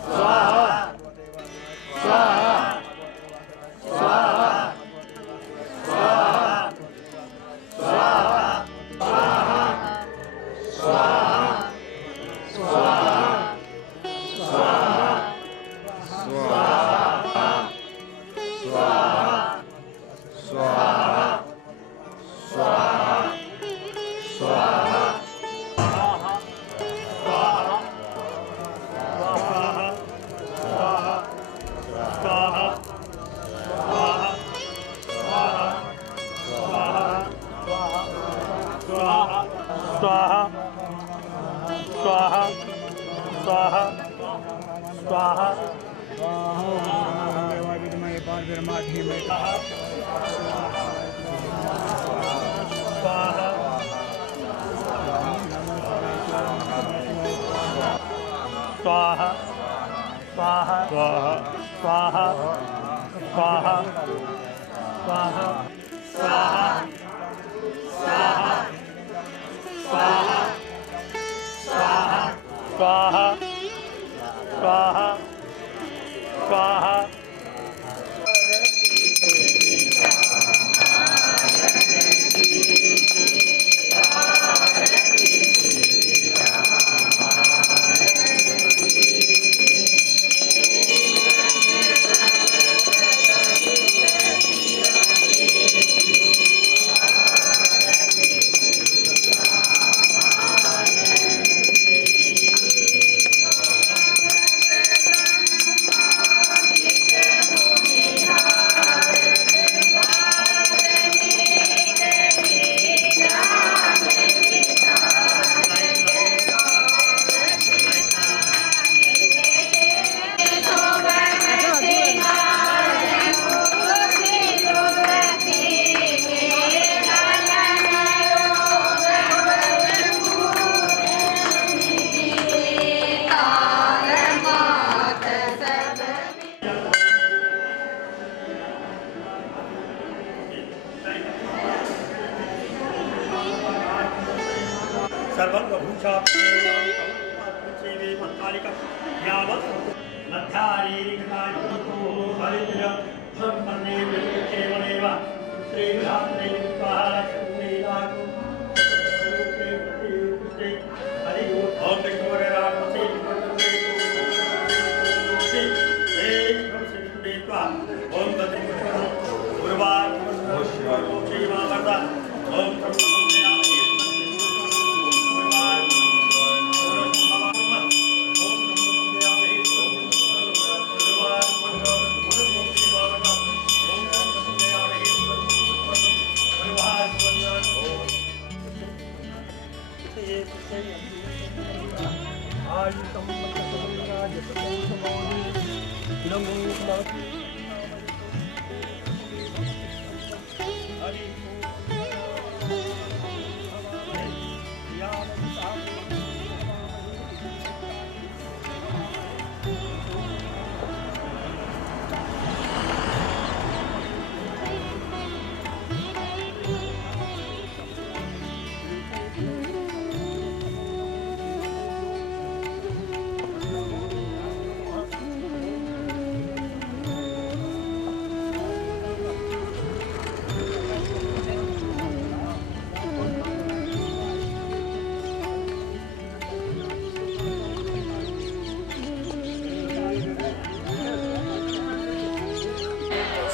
स्वाहा स्वाहा स्वाहा स्वाहा स्वाहा स्वाहा स्वाहा स्वाहा स्वाहा स्वाहा स्वाहा स्वाहा स्वाहा स्वाहा स्वाहा सर्वभूषा जीवे मत्कालिका यावत् मध्यारीरिकायतो हरिद्र संपन्ने केवलेव श्रीविधात्रे स्वाहालक्ष्मीलाकु हरि ओम विष्णुरे रामसे ओम बद्रीकृष्ण गुरुवार श्रीमावर्ता ओम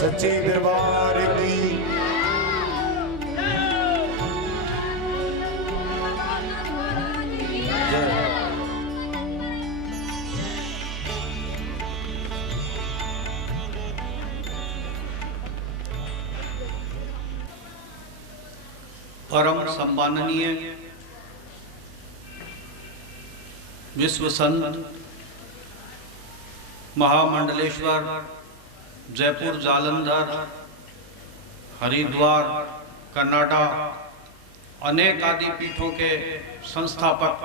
सच्चे दरबार की परम सम्माननीय विश्व संत महामंडलेश्वर जयपुर जालंधर हरिद्वार कर्नाटक अनेक आदि पीठों के संस्थापक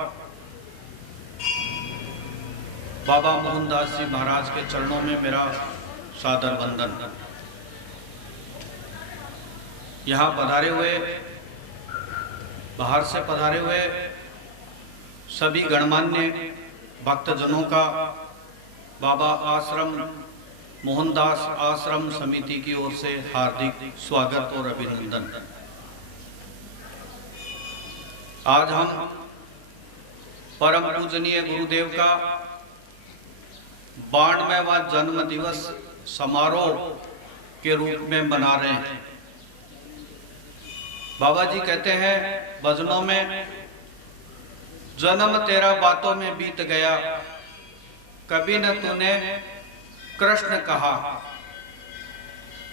बाबा मोहनदास जी महाराज के चरणों में मेरा सादर वंदन। यहाँ पधारे हुए बाहर से पधारे हुए सभी गणमान्य भक्तजनों का बाबा आश्रम मोहनदास आश्रम समिति की ओर से हार्दिक स्वागत और अभिनंदन। आज हम परम पूजनीय गुरुदेव का 92वां जन्म दिवस समारोह के रूप में मना रहे हैं। बाबा जी कहते हैं भजनों में, जन्म तेरा बातों में बीत गया, कभी न तूने कृष्ण कहा।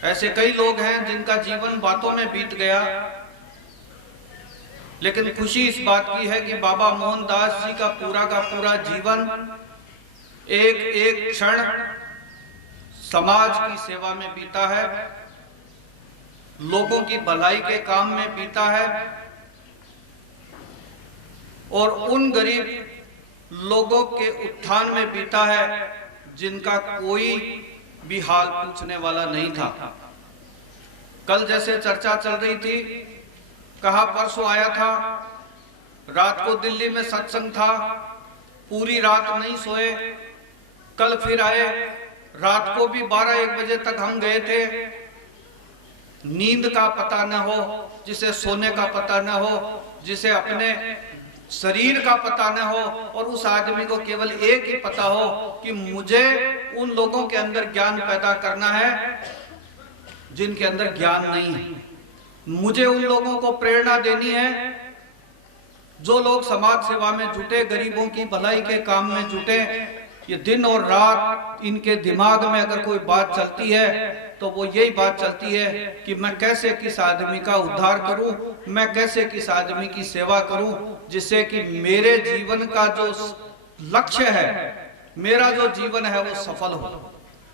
ऐसे कई लोग हैं जिनका जीवन बातों में बीत गया, लेकिन खुशी इस बात की है कि बाबा मोहनदास जी का पूरा जीवन एक एक क्षण समाज की सेवा में बीता है, लोगों की भलाई के काम में बीता है और उन गरीब लोगों के उत्थान में बीता है जिनका कोई भी हाल पूछने वाला नहीं था। कल जैसे चर्चा चल रही थी, कहा परसों आया था, रात को दिल्ली में सत्संग था, पूरी रात नहीं सोए, कल फिर आए, रात को भी 12-1 बजे तक हम गए थे। नींद का पता न हो, जिसे सोने का पता न हो, जिसे अपने शरीर का पता न हो, और उस आदमी को केवल एक ही पता हो कि मुझे उन लोगों के अंदर ज्ञान पैदा करना है जिनके अंदर ज्ञान नहीं है, मुझे उन लोगों को प्रेरणा देनी है जो लोग समाज सेवा में जुटे, गरीबों की भलाई के काम में जुटे। ये दिन और रात इनके दिमाग में अगर कोई बात चलती है तो वो यही बात चलती है कि मैं कैसे किस आदमी का उद्धार करूं, मैं कैसे किस आदमी की सेवा करूं, जिससे कि मेरे जीवन का जो लक्ष्य है, मेरा जो जीवन है वो सफल हो।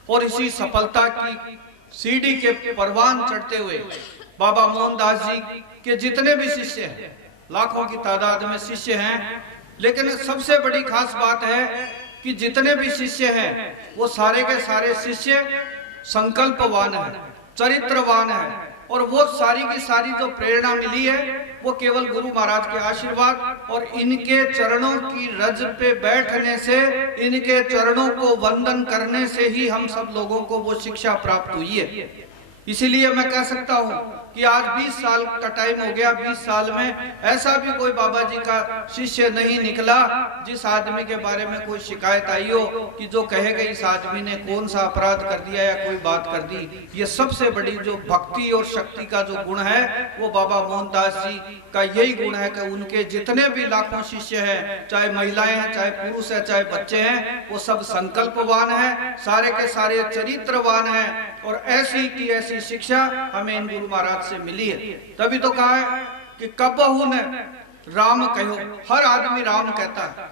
और इसी सफलता की सीढ़ी के परवान चढ़ते हुए बाबा मोहनदास जी के जितने भी शिष्य हैं, लाखों की तादाद में शिष्य हैं, लेकिन सबसे बड़ी खास बात है कि जितने भी शिष्य हैं वो सारे के सारे शिष्य संकल्पवान हैं, चरित्रवान हैं, और वो सारी की सारी जो प्रेरणा मिली है वो केवल गुरु महाराज के आशीर्वाद और इनके चरणों की रज पे बैठने से, इनके चरणों को वंदन करने से ही हम सब लोगों को वो शिक्षा प्राप्त हुई है। इसीलिए मैं कह सकता हूं कि आज 20 साल का टाइम हो गया, 20 साल में ऐसा भी कोई बाबा जी का शिष्य नहीं निकला जिस आदमी के बारे में कोई शिकायत आई हो कि जो कहेगा इस आदमी ने कौन सा अपराध कर दिया या कोई बात कर दी। ये सबसे बड़ी जो भक्ति और शक्ति का जो गुण है वो बाबा मोहनदास जी का यही गुण है कि उनके जितने भी लाखों शिष्य हैं, चाहे महिलाएं हैं, चाहे पुरुष है, चाहे बच्चे हैं, वो सब संकल्पवान है, सारे के सारे चरित्रवान है। और ऐसी की ऐसी शिक्षा हमें इन गुरु महाराज से मिली है। तभी तो कहा है कि कबहू ने राम कहो। हर आदमी राम कहता है,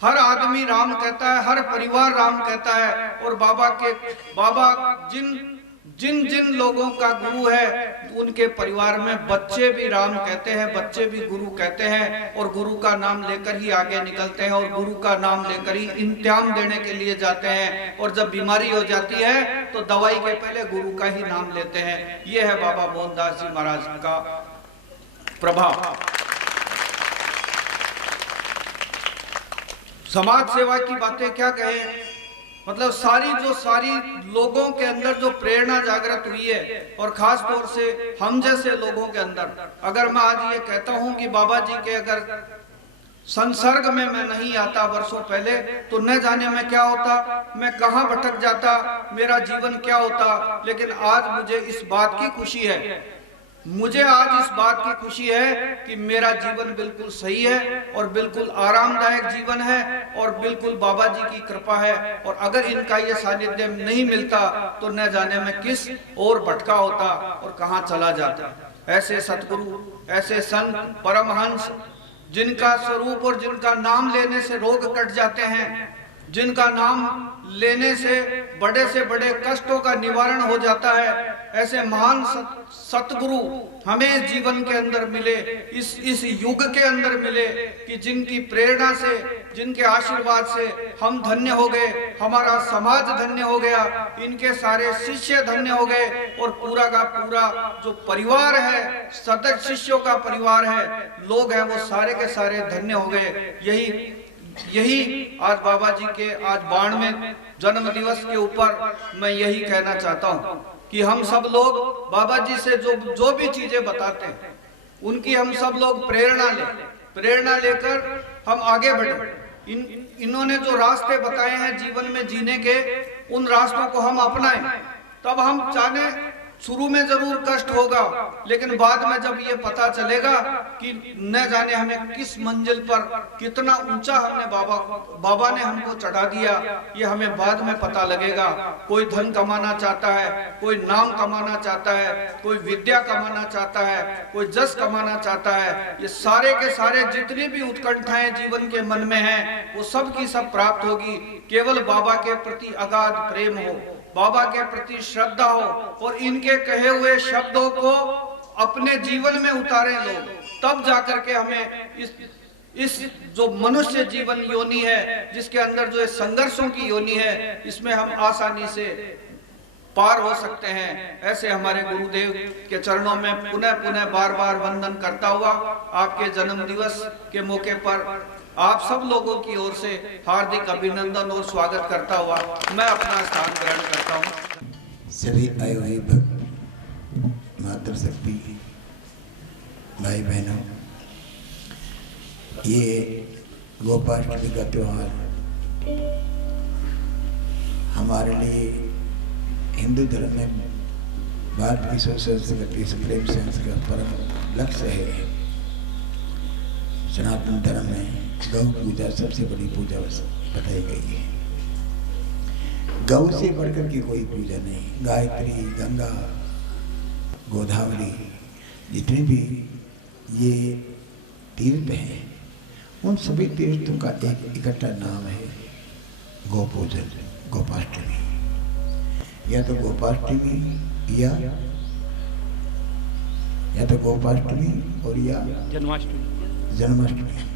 हर आदमी राम कहता है, हर परिवार राम कहता है। और बाबा जिन जिन लोगों का गुरु है उनके परिवार में बच्चे भी राम कहते हैं, बच्चे भी गुरु कहते हैं, और गुरु का नाम लेकर ही आगे निकलते हैं, और गुरु का नाम लेकर ही इंतजाम देने के लिए जाते हैं। और जब बीमारी हो जाती है तो दवाई के पहले गुरु का ही नाम लेते हैं। ये है बाबा मोहनदास जी महाराज का प्रभाव। समाज सेवा की बातें क्या कहें, मतलब सारी लोगों के अंदर जो प्रेरणा जागृत हुई है, और खास तौर से हम जैसे लोगों के अंदर, अगर मैं आज ये कहता हूं कि बाबा जी के अगर संसर्ग में मैं नहीं आता वर्षों पहले तो न जाने में क्या होता, मैं कहां भटक जाता, मेरा जीवन क्या होता। लेकिन आज मुझे इस बात की खुशी है, मुझे आज इस बात की खुशी है कि मेरा जीवन बिल्कुल सही है और बिल्कुल आरामदायक जीवन है और बिल्कुल बाबा जी की कृपा है। और अगर इनका ये सानिध्य नहीं मिलता तो न जाने में किस और भटका होता और कहां चला जाता। ऐसे सतगुरु, ऐसे संत, परमहंस, जिनका स्वरूप और जिनका नाम लेने से रोग कट जाते हैं, जिनका नाम लेने से बड़े कष्टों का निवारण हो जाता है, ऐसे महान सतगुरु हमें जीवन के अंदर मिले, इस युग के अंदर मिले कि जिनकी प्रेरणा से, जिनके आशीर्वाद से हम धन्य हो गए, हमारा समाज धन्य हो गया, इनके सारे शिष्य धन्य हो गए और पूरा का पूरा जो परिवार है, सतत शिष्यों का परिवार है, लोग हैं, वो सारे के सारे धन्य हो गए। यही यही आज बाबा जी के आज बाणवें जन्म दिवस के ऊपर मैं यही कहना चाहता हूँ कि हम सब लोग बाबा जी से जो भी चीजें बताते हैं उनकी हम सब लोग प्रेरणा लेकर हम आगे बढ़े। इन्होंने जो रास्ते बताए हैं जीवन में जीने के, उन रास्तों को हम अपनाएं। तब हम चाहे शुरू में जरूर कष्ट होगा, लेकिन बाद में जब ये पता चलेगा कि न जाने हमें किस मंजिल पर कितना ऊंचा हमने बाबा ने हमको चढ़ा दिया, ये हमें बाद में पता लगेगा। कोई धन कमाना चाहता है, कोई नाम कमाना चाहता है, कोई विद्या कमाना चाहता है, कोई जस कमाना चाहता है। ये सारे के सारे जितनी भी उत्कंठाएं जीवन के मन में हैं, वो सब की सब प्राप्त होगी। केवल बाबा के प्रति अगाध प्रेम हो, बाबा के प्रति श्रद्धा हो और इनके कहे हुए शब्दों को अपने जीवन में उतारें लोग, तब जाकर के हमें इस जो मनुष्य जीवन योनि है, जिसके अंदर जो संघर्षों की योनि है, इसमें हम आसानी से पार हो सकते हैं। ऐसे हमारे गुरुदेव के चरणों में पुनः पुनः बार बार वंदन करता हुआ आपके जन्म दिवस के मौके पर आप सब लोगों की ओर से हार्दिक अभिनंदन और स्वागत करता हुआ मैं अपना स्थान ग्रहण करता हूँ। सभी आए हुए मातृशक्ति भाई बहनों, ये गोपाष्टमी का त्योहार हमारे लिए हिंदू धर्म में भारत की संस्कृति प्रेम संस्कृति का परम लक्ष्य है। सनातन धर्म में गौ पूजा सबसे बड़ी पूजा बताई गई है। गौ से बढ़कर की कोई पूजा नहीं। गायत्री, गंगा, गोदावरी, जितने भी ये तीर्थ हैं, उन सभी तीर्थों का एक इकट्ठा नाम है गौ पूजन, गोपाष्टमी। या तो गोपाष्टमी या तो गोपाष्टमी और या जन्माष्टमी।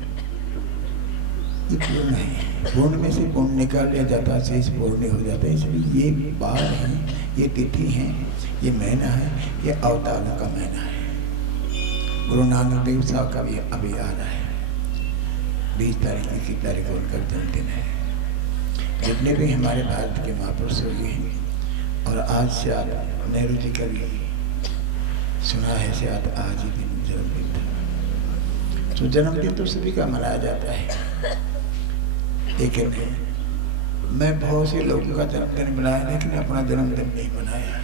ये पूर्ण है, पूर्ण में से पूर्ण निकाल लिया जाता है, शेष पूर्ण हो जाता है। इसलिए ये बार है, ये तिथि है, ये महीना है, ये अवतारों का महीना है। गुरु नानक देव साहब का भी अभी आ रहा है, 20 तारीख, 21 तारीख को उनका जन्मदिन है। जितने भी हमारे भारत के महापुरुष हुए हैं, और आज से नेहरू जी का भी सुना है से आज ही दिन जन्मदिन था। तो जन्मदिन तो सभी का मनाया जाता है, लेकिन मैं बहुत से लोगों का जन्मदिन मनाया, लेकिन अपना जन्मदिन नहीं मनाया।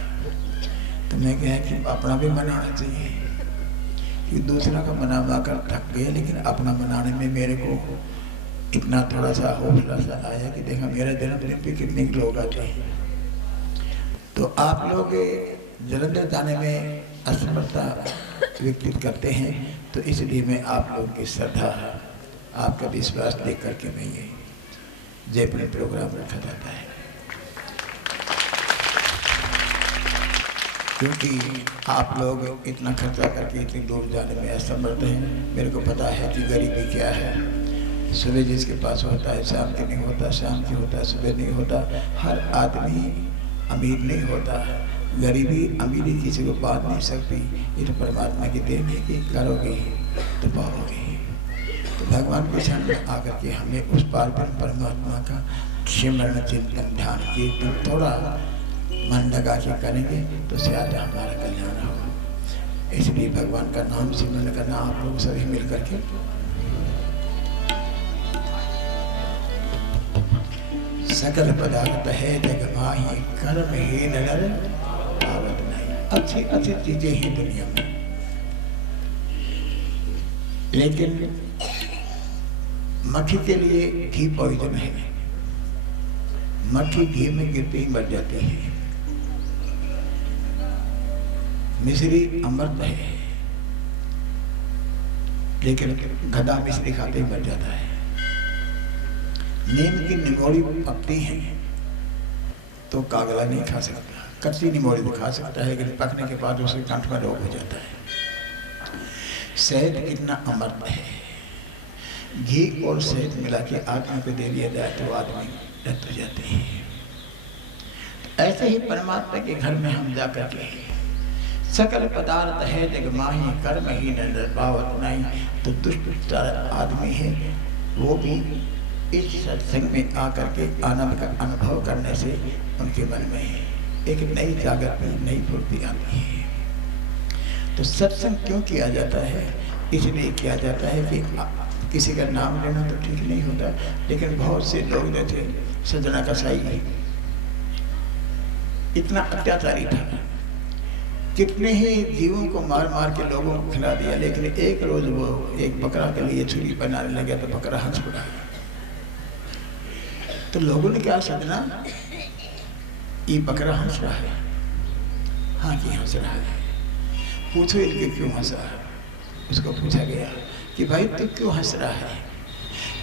तो मैं कहा कि अपना भी मनाना चाहिए, कि दूसरा का मना कर थक गए, लेकिन अपना मनाने में मेरे को इतना थोड़ा सा हौसला सा आया कि देखा मेरा जन्मदिन पे कितने लोग आते हैं। तो आप लोग जलंधर जाने में असमर्थता व्यक्तित करते हैं, तो इसलिए मैं आप लोगों की श्रद्धा, आपका विश्वास देख करके मैं ये जयपुर प्रोग्राम रखा जाता है। क्योंकि आप लोग इतना खर्चा करके इतनी दूर जाने में असमर्थ हैं। मेरे को पता है कि गरीबी क्या है। सुबह जिसके पास होता है शाम के नहीं होता, शाम की होता है सुबह नहीं होता। हर आदमी अमीर नहीं होता। गरीबी अमीरी किसी को बांध नहीं सकती। ये तो परमात्मा की देन है कि करोगे तो पाओगे। तो भगवान के सामने आकर के हमें उस पार परमात्मा का सिमरण, चिंतन, ध्यान, कीर्तन थोड़ा मन लगा के करेंगे तो शायद हमारा कल्याण होगा। इसलिए भगवान का नाम सिमरण करना आप लोग सभी मिल करके सकल पदार्थ है जग माही कर्म ही नर आवत नहीं। अच्छी अच्छी चीजें ही दुनिया में, लेकिन मक्खी के लिए घी पॉइजन है। मक्खी घी में गिरते ही मर जाती है। मिश्री अमृत है, लेकिन गधा मिश्री खाते ही मर जाता है। नीम की निमोड़ी पकती है तो कागला नहीं खा सकता। कच्ची निमोड़ी भी खा सकता है, लेकिन पकने के बाद उसे कंठ में रोग हो जाता है। शहद कितना अमृत है। घी और शहद मिला के आदमी को दे दिया जाए तो आदमी रत हो जाते हैं। ऐसे ही परमात्मा के घर में हम जाकर के सकल पदार्थ है जग माही कर्म ही नर पावत नहीं। तो दुष्ट आदमी है वो भी इस सत्संग में आकर के आनंद का अनुभव करने से उनके मन में एक नई जागृति, नई फुर्ती आती है। तो सत्संग क्यों किया जाता है? इसलिए किया जाता है कि किसी का नाम लेना तो ठीक नहीं होता, लेकिन बहुत से लोग जैसे सजना कसाई इतना अत्याचारी था, कितने ही जीवों को मार मार के लोगों को खिला दिया, लेकिन एक रोज वो एक बकरा के लिए छुरी बनाने लगे तो बकरा हंस पड़ा। तो लोगों ने क्या, सजना ये बकरा हंस रहा है? हाँ कि हंस रहा है। पूछो इनके क्यों हंसा? उसको पूछा गया कि भाई तू क्यों हंस रहा है?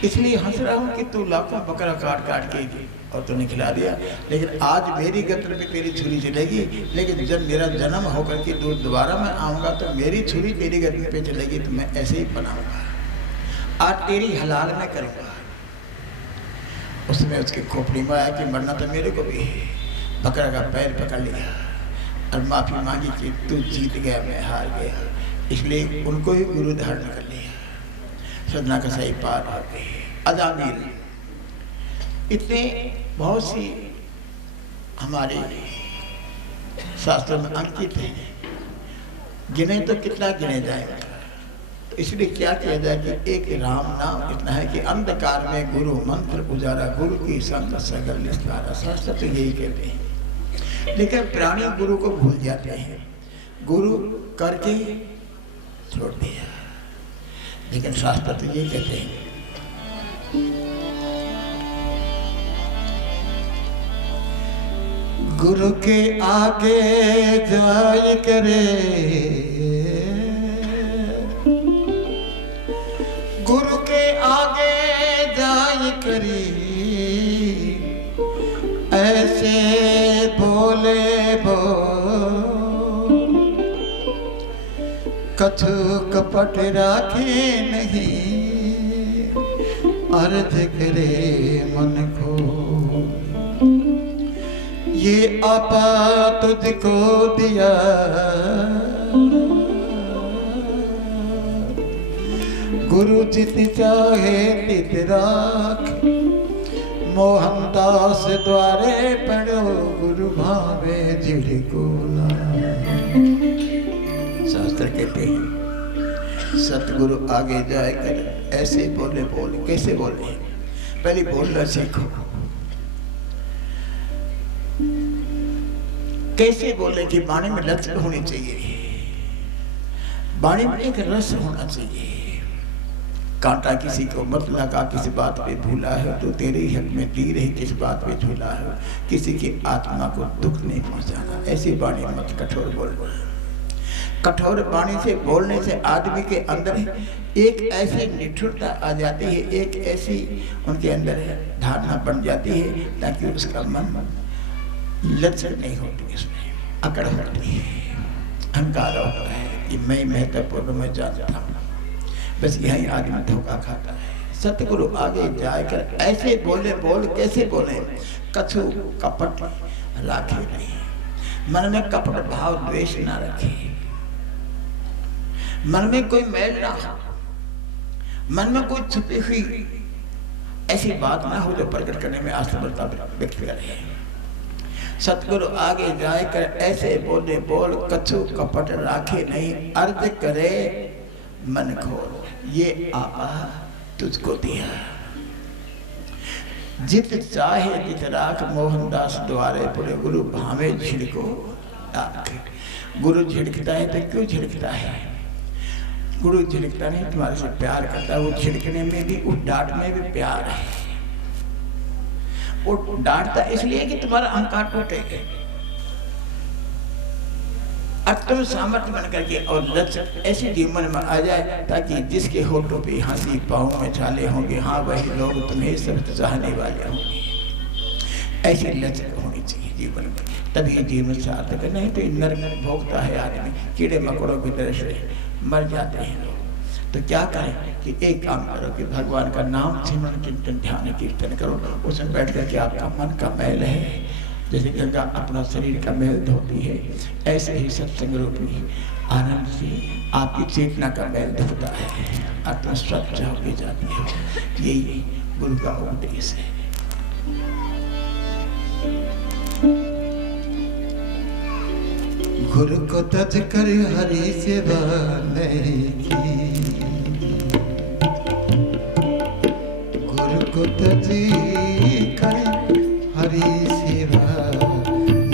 इसलिए हंस रहा हूँ कि तू लाखों बकरा काट काट के और तूने खिला दिया, लेकिन आज मेरी गत्र में तेरी छुरी चलेगी, लेकिन जब मेरा जन्म होकर के दोबारा मैं आऊँगा तो मेरी छुरी तेरी गत्र पे चलेगी, तो मैं ऐसे ही बनाऊँगा। आज तेरी हलाल में करूँगा। उसने उसकी खोपड़ी में आया कि मरना तो मेरे को भी है। बकरा का पैर पकड़ लिया और माफ़ी मांगी कि तू जीत गया, मैं हार गया। इसलिए उनको ही गुरु धारण कर लिया। सदना का सही पार हो गए। अजामिल इतने बहुत सी हमारे शास्त्रों में अंकित हैं, गिने तो कितना गिने जाएगा। तो इसलिए क्या किया जाए कि एक राम नाम इतना है कि अंधकार में गुरु मंत्र उजारा, गुरु की संग सगल निस्तारा। शास्त्र तो यही कहते हैं, लेकिन प्राणी गुरु को भूल जाते हैं, गुरु करके छोड़ दिया। लेकिन शास्त्र तो ये कहते हैं, गुरु के आगे जाय करे, गुरु के आगे जाय करे, ऐसे बोले बोल, कछु कपट राखे नहीं, अर्थ करे मन को। ये आपा तुझको दिया, गुरु जित चाहे तित राख, मोहनदास द्वारे पढ़ो, गुरु भावे जिड़ को शास्त्र कहते हैं सतगुरु आगे जाए कर ऐसे बोले बोल। कैसे बोले? पहले बोलना सीखो। कैसे बोले कि वाणी में लचक होनी चाहिए, वाणी में एक रस होना चाहिए। कांटा किसी को मत लगा, किसी बात पे भूला है तो तेरे ही हक में तीर है, किस बात पे झूला है, किसी की आत्मा को दुख नहीं पहुंचाना। ऐसी वाणी मत कठोर बोल। कठोर वाणी से बोलने से आदमी के अंदर एक ऐसी निठुरता आ जाती है, एक ऐसी उनके अंदर धारणा बन जाती है ताकि उसका मन लचक नहीं होती, इसमें अकड़ होती है, अहंकार होता है कि मैं महत्वपूर्ण में जानता हूँ। बस यही आदमी धोखा खाता है। सतगुरु आगे जाकर ऐसे बोले बोल। कैसे बोले? कछु कपट राखे नहीं, मन में कपट भाव द्वेष ना रखे, मन में कोई मैल ना हो, मन में कोई छुपी हुई ऐसी बात ना हो जो प्रकट करने में असमर्थता व्यक्त करे। सतगुरु आगे जाकर ऐसे बोले बोल, कछु कपट राखे नहीं, अर्ज करे मन खोल। ये आपा तुझको दिया, जित चाहे जित राख, मोहनदास द्वारे पड़े, गुरु भावे झिड़को डाक। गुरु झिड़कता है तो क्यों झिड़कता है? गुरु झिड़कता नहीं, तुम्हारे से प्यार करता है। वो झिड़कने में भी, उस डांट में भी प्यार है। वो डांटता इसलिए कि तुम्हारा अहंकार टूटे और तुम सामर्थ्य बन करके और लचक ऐसे जीवन में आ जाए ताकि जिसके होठों पे हंसी, पाँव में छाले होंगे, हाँ वही लोग तुम्हें सब चाहने वाले होंगे। ऐसी लचक होनी चाहिए जीवन में, तभी जीवन सार्थक है। नहीं तो नरक भोगता है आदमी, कीड़े मकोड़ों की तरह से मर जाते हैं लोग। तो क्या करें कि एक काम करो कि भगवान का नाम सिमरन चिंतन ध्यान कीर्तन करो। उसमें बैठ करके आपका मन का मैल है, जैसे गंगा अपना शरीर का मैल धोती है, ऐसे ही सत्संग रूपी आनंद से आपकी चेतना का मैल धोता है, आत्मा स्वच्छ होगी जाती है। यही गुरु का उपदेश है। गुरु को तज कर हरि सेवा नहीं की, गुरु को तज कर हरि सेवा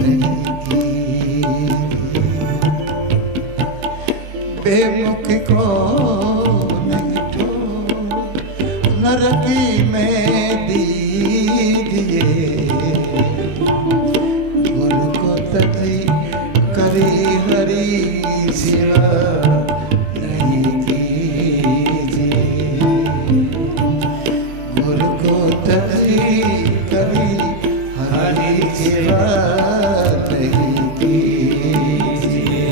नहीं की, बेमुख को नहीं ठोर नरकी में दीजिए, गुरु को तज हरि सेवा नहीं कीजिए, गुरु को तजी करी हरि सेवा नहीं कीजिए।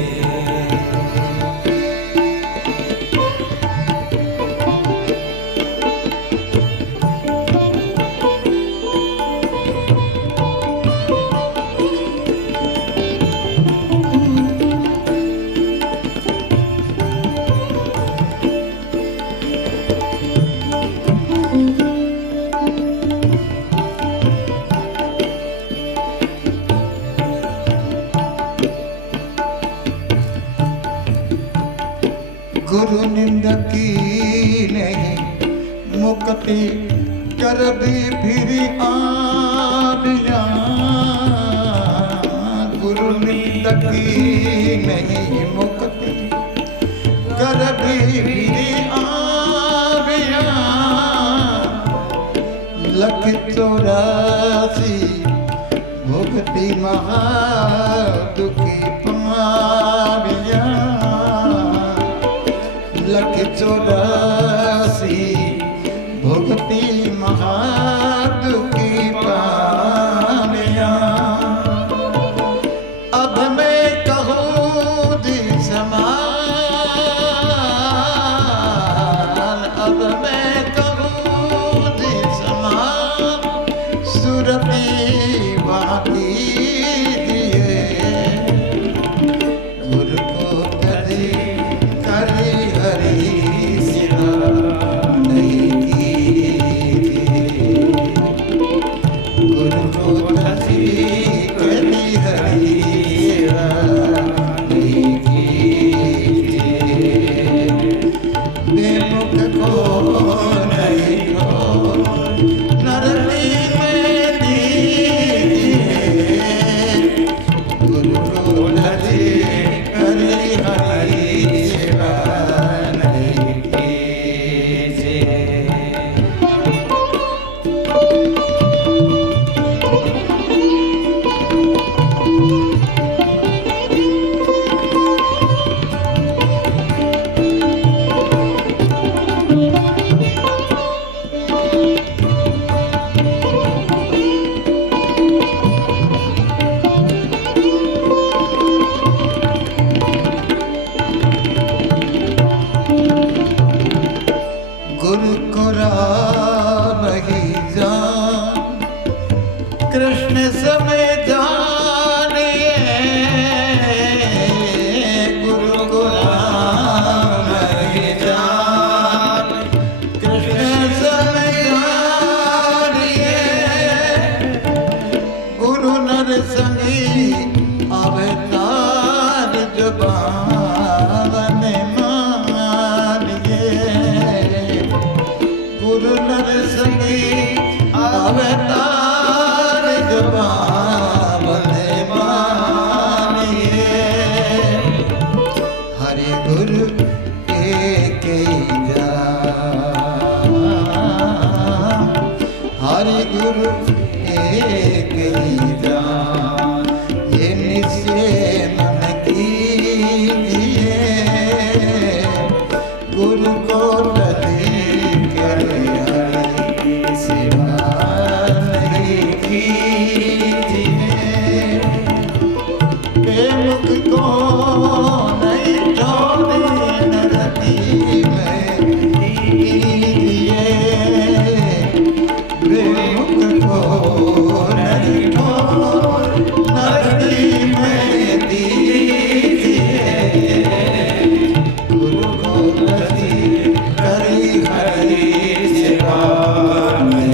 गुरु निंदकी नहीं मुक्ति कर दी फिर आबिया, गुरु निंदकी नहीं मुक्ति कर दी फिर आबिया, लख 84 भुगति महादुखी पाबिया, लख 84 भुगति महादुखी पाबिया। अब मैं कहूँ जी समान, अब मैं कहूँ जी समान, सुरती बाती दिए, गुरु को करी करी हरि सेवा नहीं कीजिए, गुरु को करी करी हरि सेवा नहीं कीजिए, बेमुख को नहीं ठोर नरकी में दीजिए, गुरु को करी करी हरि सेवा नहीं कीजिए। गुरु को राम ही जान, कृष्ण समय जानिए, गुरु को राम ही जान, कृष्ण समय जानिए, गुरु नर संगी अवतार जुबान मानिए, गुरु नर संगी अवतार जुबान मानिए, हरि गुरु एक ही जान, हरि गुरु एक ही जान, ये निश्चय मन कीजिए, गुरु को तजी करे हरि सेवा नहीं कीजिए, बेमुख को नहीं छोड़े नरकी में दीजिए, बेमुख को नहीं छोड़ नरकी में दीजिए, गुरु को तजी करी हरि सेवा नहीं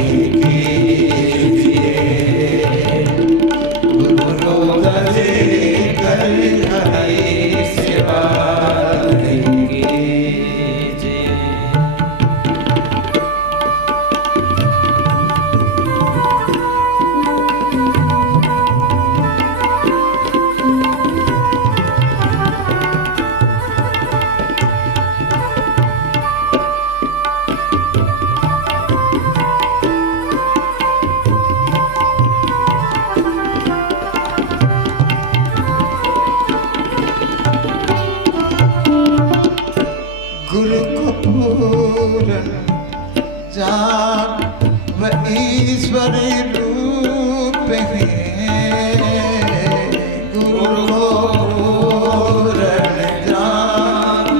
जान व ईश्वर रूप है, गुरु पूर्ण जान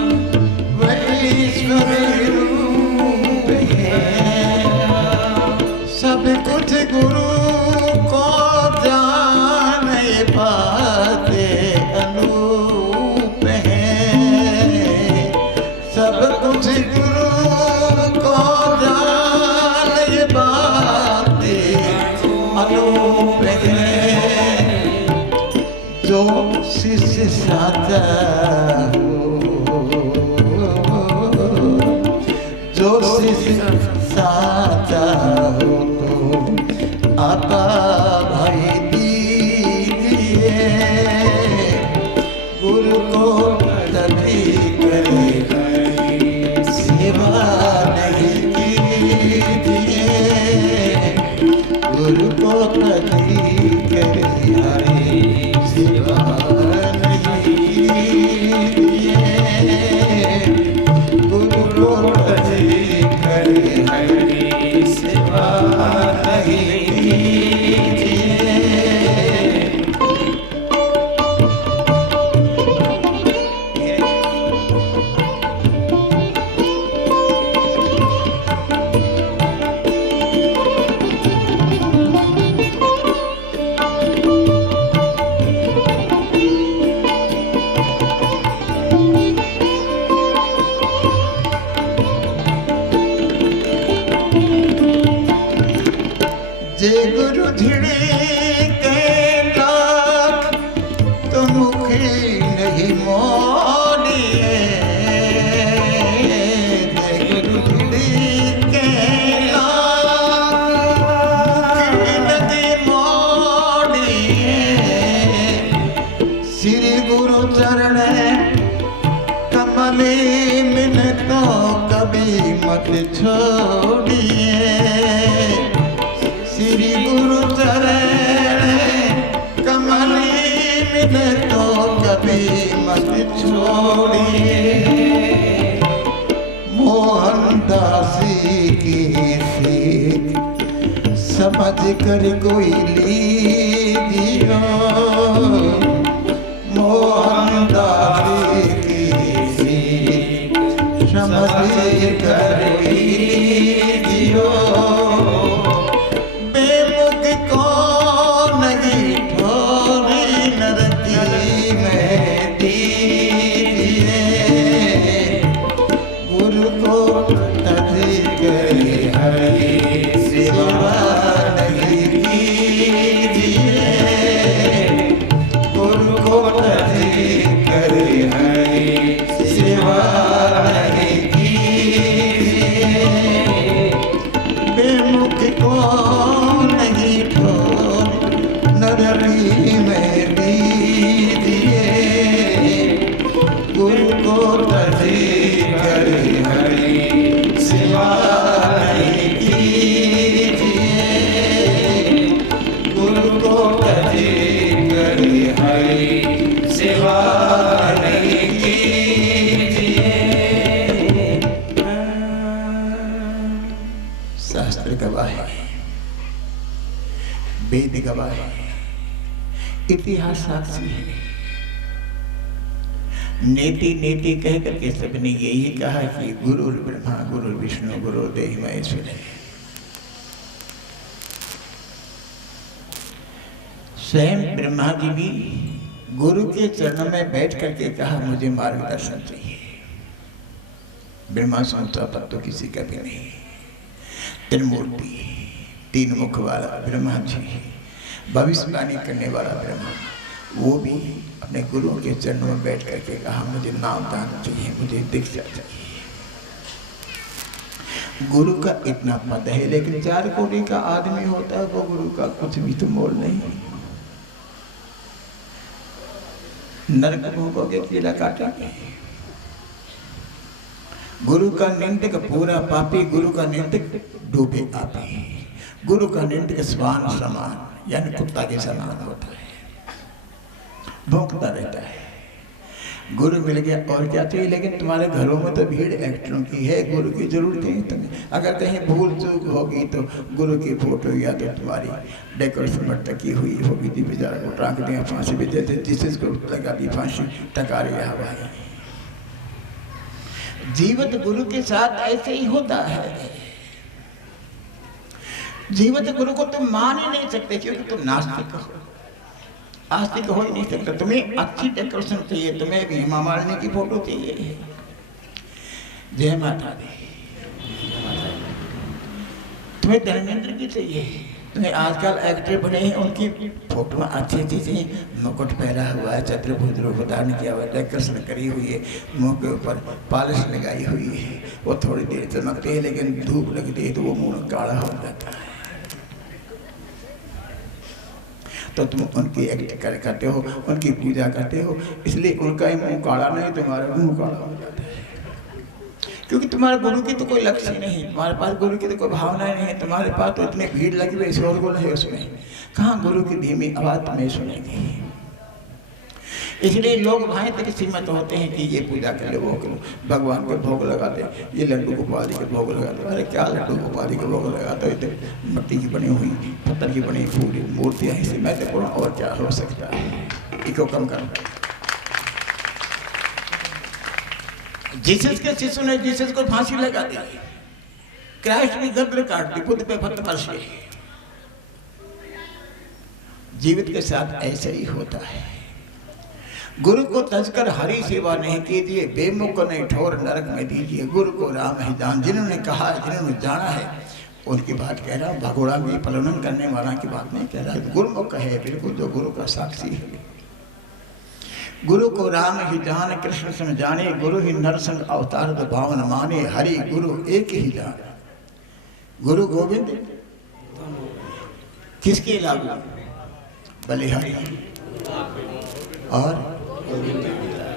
व ईश्वर रूप है, सब कुछ गुरु को जाने पाते अनूप है, सब कुछ गुरु को जाने पाते अनूप है, जो शिष्य साचा हो, जो शिष्य साचा हो तो आपा भाई दीजिए, गुरु को तभी करे सेवा नहीं कीजिए, गुरु को तभी करे सेवा नहीं कीजिए, गुरु को तभी करे सेवा नहीं कीजिए। जे गुरु धिड़े के लाख तो मुखी नहीं मोड़िए, जे गुरु धिड़े के लाख मुखी नहीं मोड़िए, श्री गुरु चरण कमले मिन तो कभी मत छोड़िए, श्री गुरु चरण कमले मिले तो कभी मत छोड़िए, मोहनदासी की सीख समझ कर कोई लीजियो, मोहनदासी की सीख समझ कर लीजियो, शास्त्र गवाह है, वेद गवाह है, इतिहास साक्षी है, नेति नेति कह करके सबने यही कहा कि गुरु ब्रह्मा गुरु विष्णु गुरु देव महेश्वर है। स्वयं ब्रह्मा जी भी गुरु के चरणों में बैठ करके कहा मुझे मार्गदर्शन चाहिए। ब्रह्मा संता पर तो किसी का भी नहीं। त्रिमूर्ति, तीन मुख वाला ब्रह्मा जी, भविष्यवाणी करने वाला ब्रह्मा, वो भी अपने गुरु के चरणों में बैठ करके कहा मुझे नाम दान चाहिए, मुझे दीक्षा चाहिए। गुरु का इतना पद है, लेकिन 4 कोटि का आदमी होता है वो गुरु का कुछ भी तो मोल नहीं। नरक भोगोगे कीड़ा काटेंगे। गुरु का निंदक पूरा पापी, गुरु का निंदक डूबे पापी। गुरु का निंदक स्वान समान यानी कुत्ता के समान होता है, भौंकता रहता है। गुरु मिल गया और क्या चाहिए। लेकिन तुम्हारे घरों में तो भीड़ एक्टरों की है, गुरु की जरूरत नहीं तुम्हें। अगर कहीं भूल चूक होगी तो गुरु की फोटो या तो तुम्हारी डेकोरेशन में टकी हुई होगी थी, बेचारा को टाँग दिया फांसी पे, जैसे जिसको लगा दी फांसी टका रही हवा है। जीवित गुरु के साथ ऐसे ही होता है। जीवित गुरु को तुम मान ही नहीं सकते क्योंकि तुम नास्तिक हो, आस्तिक हो ही नहीं सकते। तुम्हें अच्छी डेकोरेशन चाहिए, तुम्हें भी हेमा मालिनी की फोटो चाहिए। जय माता दी। तुम्हें धर्मेंद्र की चाहिए, तुम्हें आजकल एक्टर बने हैं उनकी फोटो अच्छी चाहिए। मुकुट पहना हुआ है, चतुर्भुज रूप धारण किया हुआ है, डेकोरेशन करी हुई है, मुंह के ऊपर पॉलिश लगाई हुई है, वो थोड़ी देर चमकती है लेकिन धूप लगती है तो वो मुंह काला हो जाता है। तो तुम उनकी एक्ट करते हो, उनकी पूजा करते हो, इसलिए उनका ही मुंह काला नहीं, तुम्हारा मुंह काला हो जाता है। क्योंकि तुम्हारे गुरु की तो कोई लक्ष्य नहीं, तुम्हारे पास गुरु की तो कोई भावना नहीं है। तुम्हारे पास तो इतनी भीड़ लगी हुई शोरगुल है, उसमें कहाँ गुरु की धीमी आवाज तुम्हें सुनेगी। इसलिए लोग वहाँ तक सीमित होते हैं कि ये पूजा कर लो, वो करो, भगवान के भोग लगाते, ये लड्डू गोपाली के भोग लगाते। अरे क्या लड्डू गोपाली के भोग लगाते, तो मिट्टी की बनी हुई, पत्थर की बनी पूरी मूर्तियाँ इसी मैं देखो और क्या हो सकता है। इको कम कर। जीसस के शिष्यों ने जीसस को फांसी लगा दी, क्राइस्ट की गर्दन काट दी, खुद पे पत्थर पर से। जीवित के साथ ऐसे ही होता है। गुरु को तजकर हरी सेवा नहीं कीजिए, बेमुख को नहीं ठोर नरक में दीजिए। गुरु को राम ही जान, जिन्होंने कहा है, जिन्होंने जाना है उनकी बात कह रहा हूँ। भगोड़ा की प्रलंबन करने वाला की बात नहीं कह रहा है। गुरुमुख है बिल्कुल, जो गुरु का साक्षी है। गुरु को राम ही जान, कृष्ण सम जाने, गुरु ही नरसंग अवतार तो भावन माने। हरि गुरु एक ही जान। गुरु गोविंद किसके लागू? बलिहारी और तो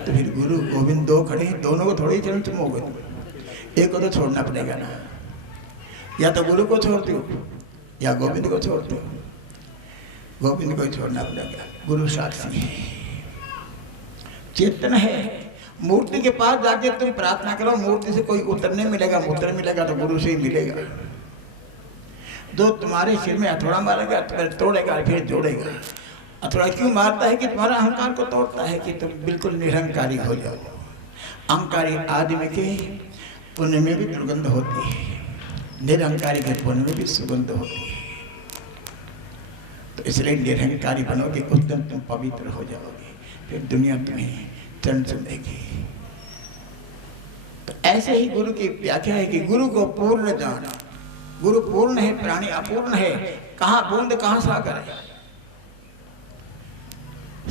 फिर गुरु गोविंद दो खड़े हैं, दोनों को थोड़ी चरण चुमोगे तुम। एक को तो छोड़ना पड़ेगा ना, या तो गुरु को छोड़ते हो या गोविंद को छोड़ते हो। गोविंद को ही छोड़ना पड़ेगा। गुरु साक्षी है, चेतन है। मूर्ति के पास जाके तुम प्रार्थना करो, मूर्ति से कोई उत्तर नहीं मिलेगा, उत्तर मिलेगा तो गुरु से ही मिलेगा। जो तुम्हारे सिर में हथौड़ा मारेगा तो तोड़ेगा फिर जोड़ेगा। हथौड़ा क्यों मारता है? कि तुम्हारा अहंकार को तोड़ता है कि तुम बिल्कुल निरहंकारी हो जाओ। अहंकारी आदमी के पुण्य में भी दुर्गंध होती है, निरहंकारी के पुण्य में भी सुगंध होती है। तो इसलिए निरहंकारी बनोगे, उस दिन तुम पवित्र हो जाओगे, फिर दुनिया तुम्हें चरण चुमेगी। तो ऐसे ही गुरु की व्याख्या है कि गुरु को पूर्ण जाना। गुरु पूर्ण है, प्राणी अपूर्ण है। कहाँ बूंद कहाँ सागर है।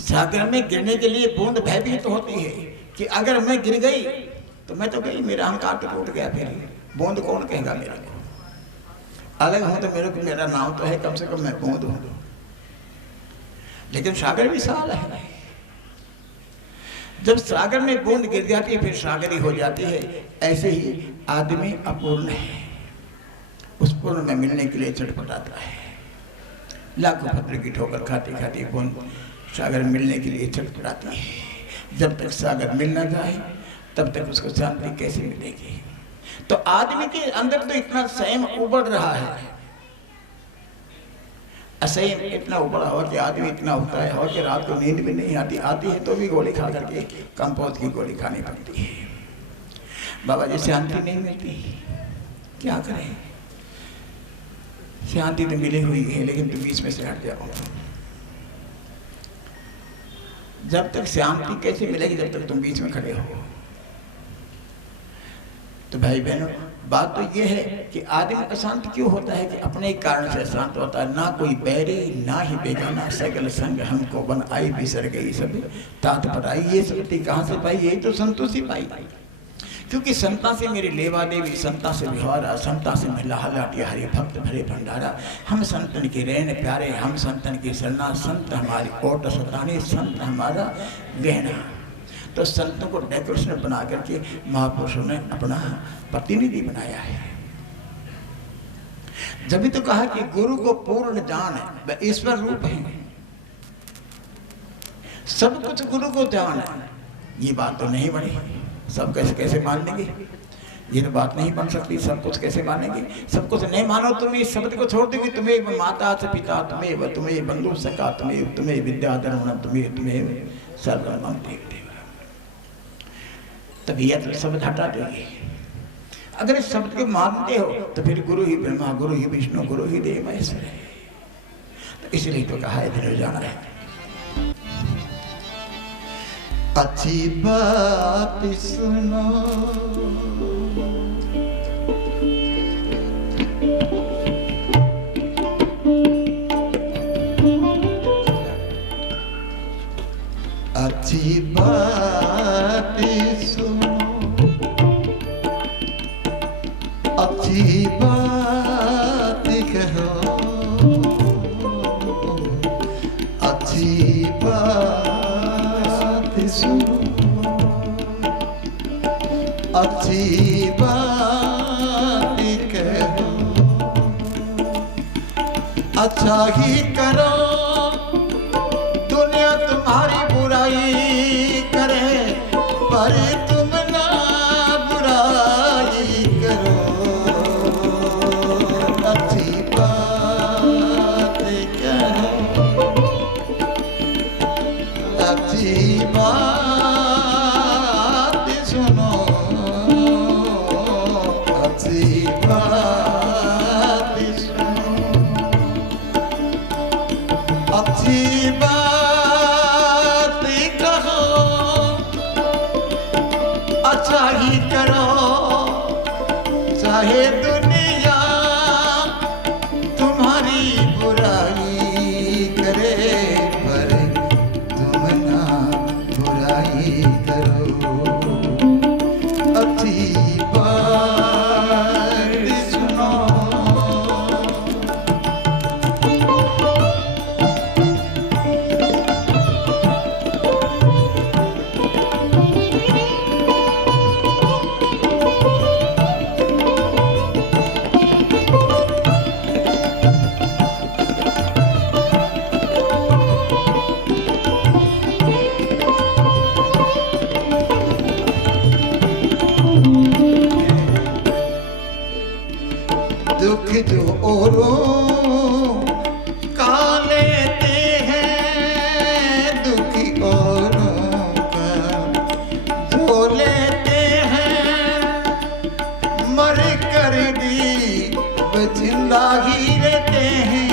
सागर में गिरने के लिए बूंद भयभीत होती है कि अगर मैं गिर गई तो मैं तो गई, मेरा अहंकार तो टूट गया, फिर बूंद कौन कहेगा मेरे को। अलग हूं तो मेरे को मेरा नाम तो है, कम से कम मैं बूंद हूं। लेकिन सागर विशाल है। जब सागर में बूंद गिर जाती है फिर सागर ही हो जाती है। ऐसे ही आदमी अपूर्ण है, उस पूर्ण में मिलने के लिए छटपटाता है। लाखों पत्र की ठोकर खाती खाती बूंद सागर मिलने के लिए छटपटाती है। जब तक सागर मिल न जाए तब तक उसको शांति कैसे मिलेगी। तो आदमी के अंदर तो इतना संयम उबड़ रहा है, असंयम इतना उबड़ा हो कि आदमी इतना होता है और कि रात को नींद भी नहीं आती, आती है तो भी गोली खा करके कंपोज की गोली खानी पड़ती है। बाबा जी शांति नहीं मिलती, क्या करें। शांति तो मिली हुई है लेकिन तुम बीच में से हट जाओ। जब तक शांति कैसे मिलेगी जब तक तुम बीच में खड़े हो। तो भाई बहनों, बात तो ये है कि आदमी अशांत क्यों होता है कि अपने ही कारण से अशांत होता है। ना कोई बैरे ना ही बेगाना, सगल संग हमको बन आई बिसर गई सब तात पर आई। ये शक्ति कहाँ से पाई? यही तो संतोषी पाई। क्योंकि संता से मेरी लेवा देवी, संता से विहारा, संता से मिला हलाटिया हरि भक्त भरे भंडारा। हम संतन के रहने प्यारे, हम संतन की शरणा, संत हमारी ओट सताने, संत हमारा गहना। तो संतों को डेकोरेशन बना करके महापुरुषों ने अपना प्रतिनिधि बनाया है। जब भी तो कहा कि गुरु को पूर्ण जान है, वह ईश्वर रूप है। सब कुछ गुरु को जान है। ये बात तो नहीं बनी, सब कैसे कैसे मान लेंगे, ये तो बात नहीं बन सकती, सब कुछ कैसे मानेंगे, सब कुछ नहीं मानो तुम इस शब्द को छोड़ दोगे, तुम्हें माता से पिता, तुम्हें बंधु सखा, तुम्हें विद्याधर्म, तुम्हें सर्वमं देव, तबीयत सब हटा देगी। अगर इस शब्द को मानते हो तो फिर गुरु ही ब्रह्मा, गुरु ही विष्णु, गुरु ही देव महेश्वर है। तो इसलिए तो कहा है इधर जाना है। अच्छी बात सुनो, अच्छी बात सुनो, अच्छी बात कहो, अच्छी बात सुनो, अच्छी बात कहो, अच्छा ही करो, दुनिया तुम्हारी बुराई करे पर तुम ना बुराई करो, अच्छी बात करो, अच्छी बात सुनो, अच्छी बात सुनो, अच्छी बात कहो, अच्छा ही करो, चाहे दुनिया तुम्हारी बुराई करे पर तुम ना बुराई करो, अच्छी बात सुनो। दुख जो औरों का लेते हैं, दुखी औरों का जो लेते हैं, मर कर भी वे जिंदा ही रहते हैं,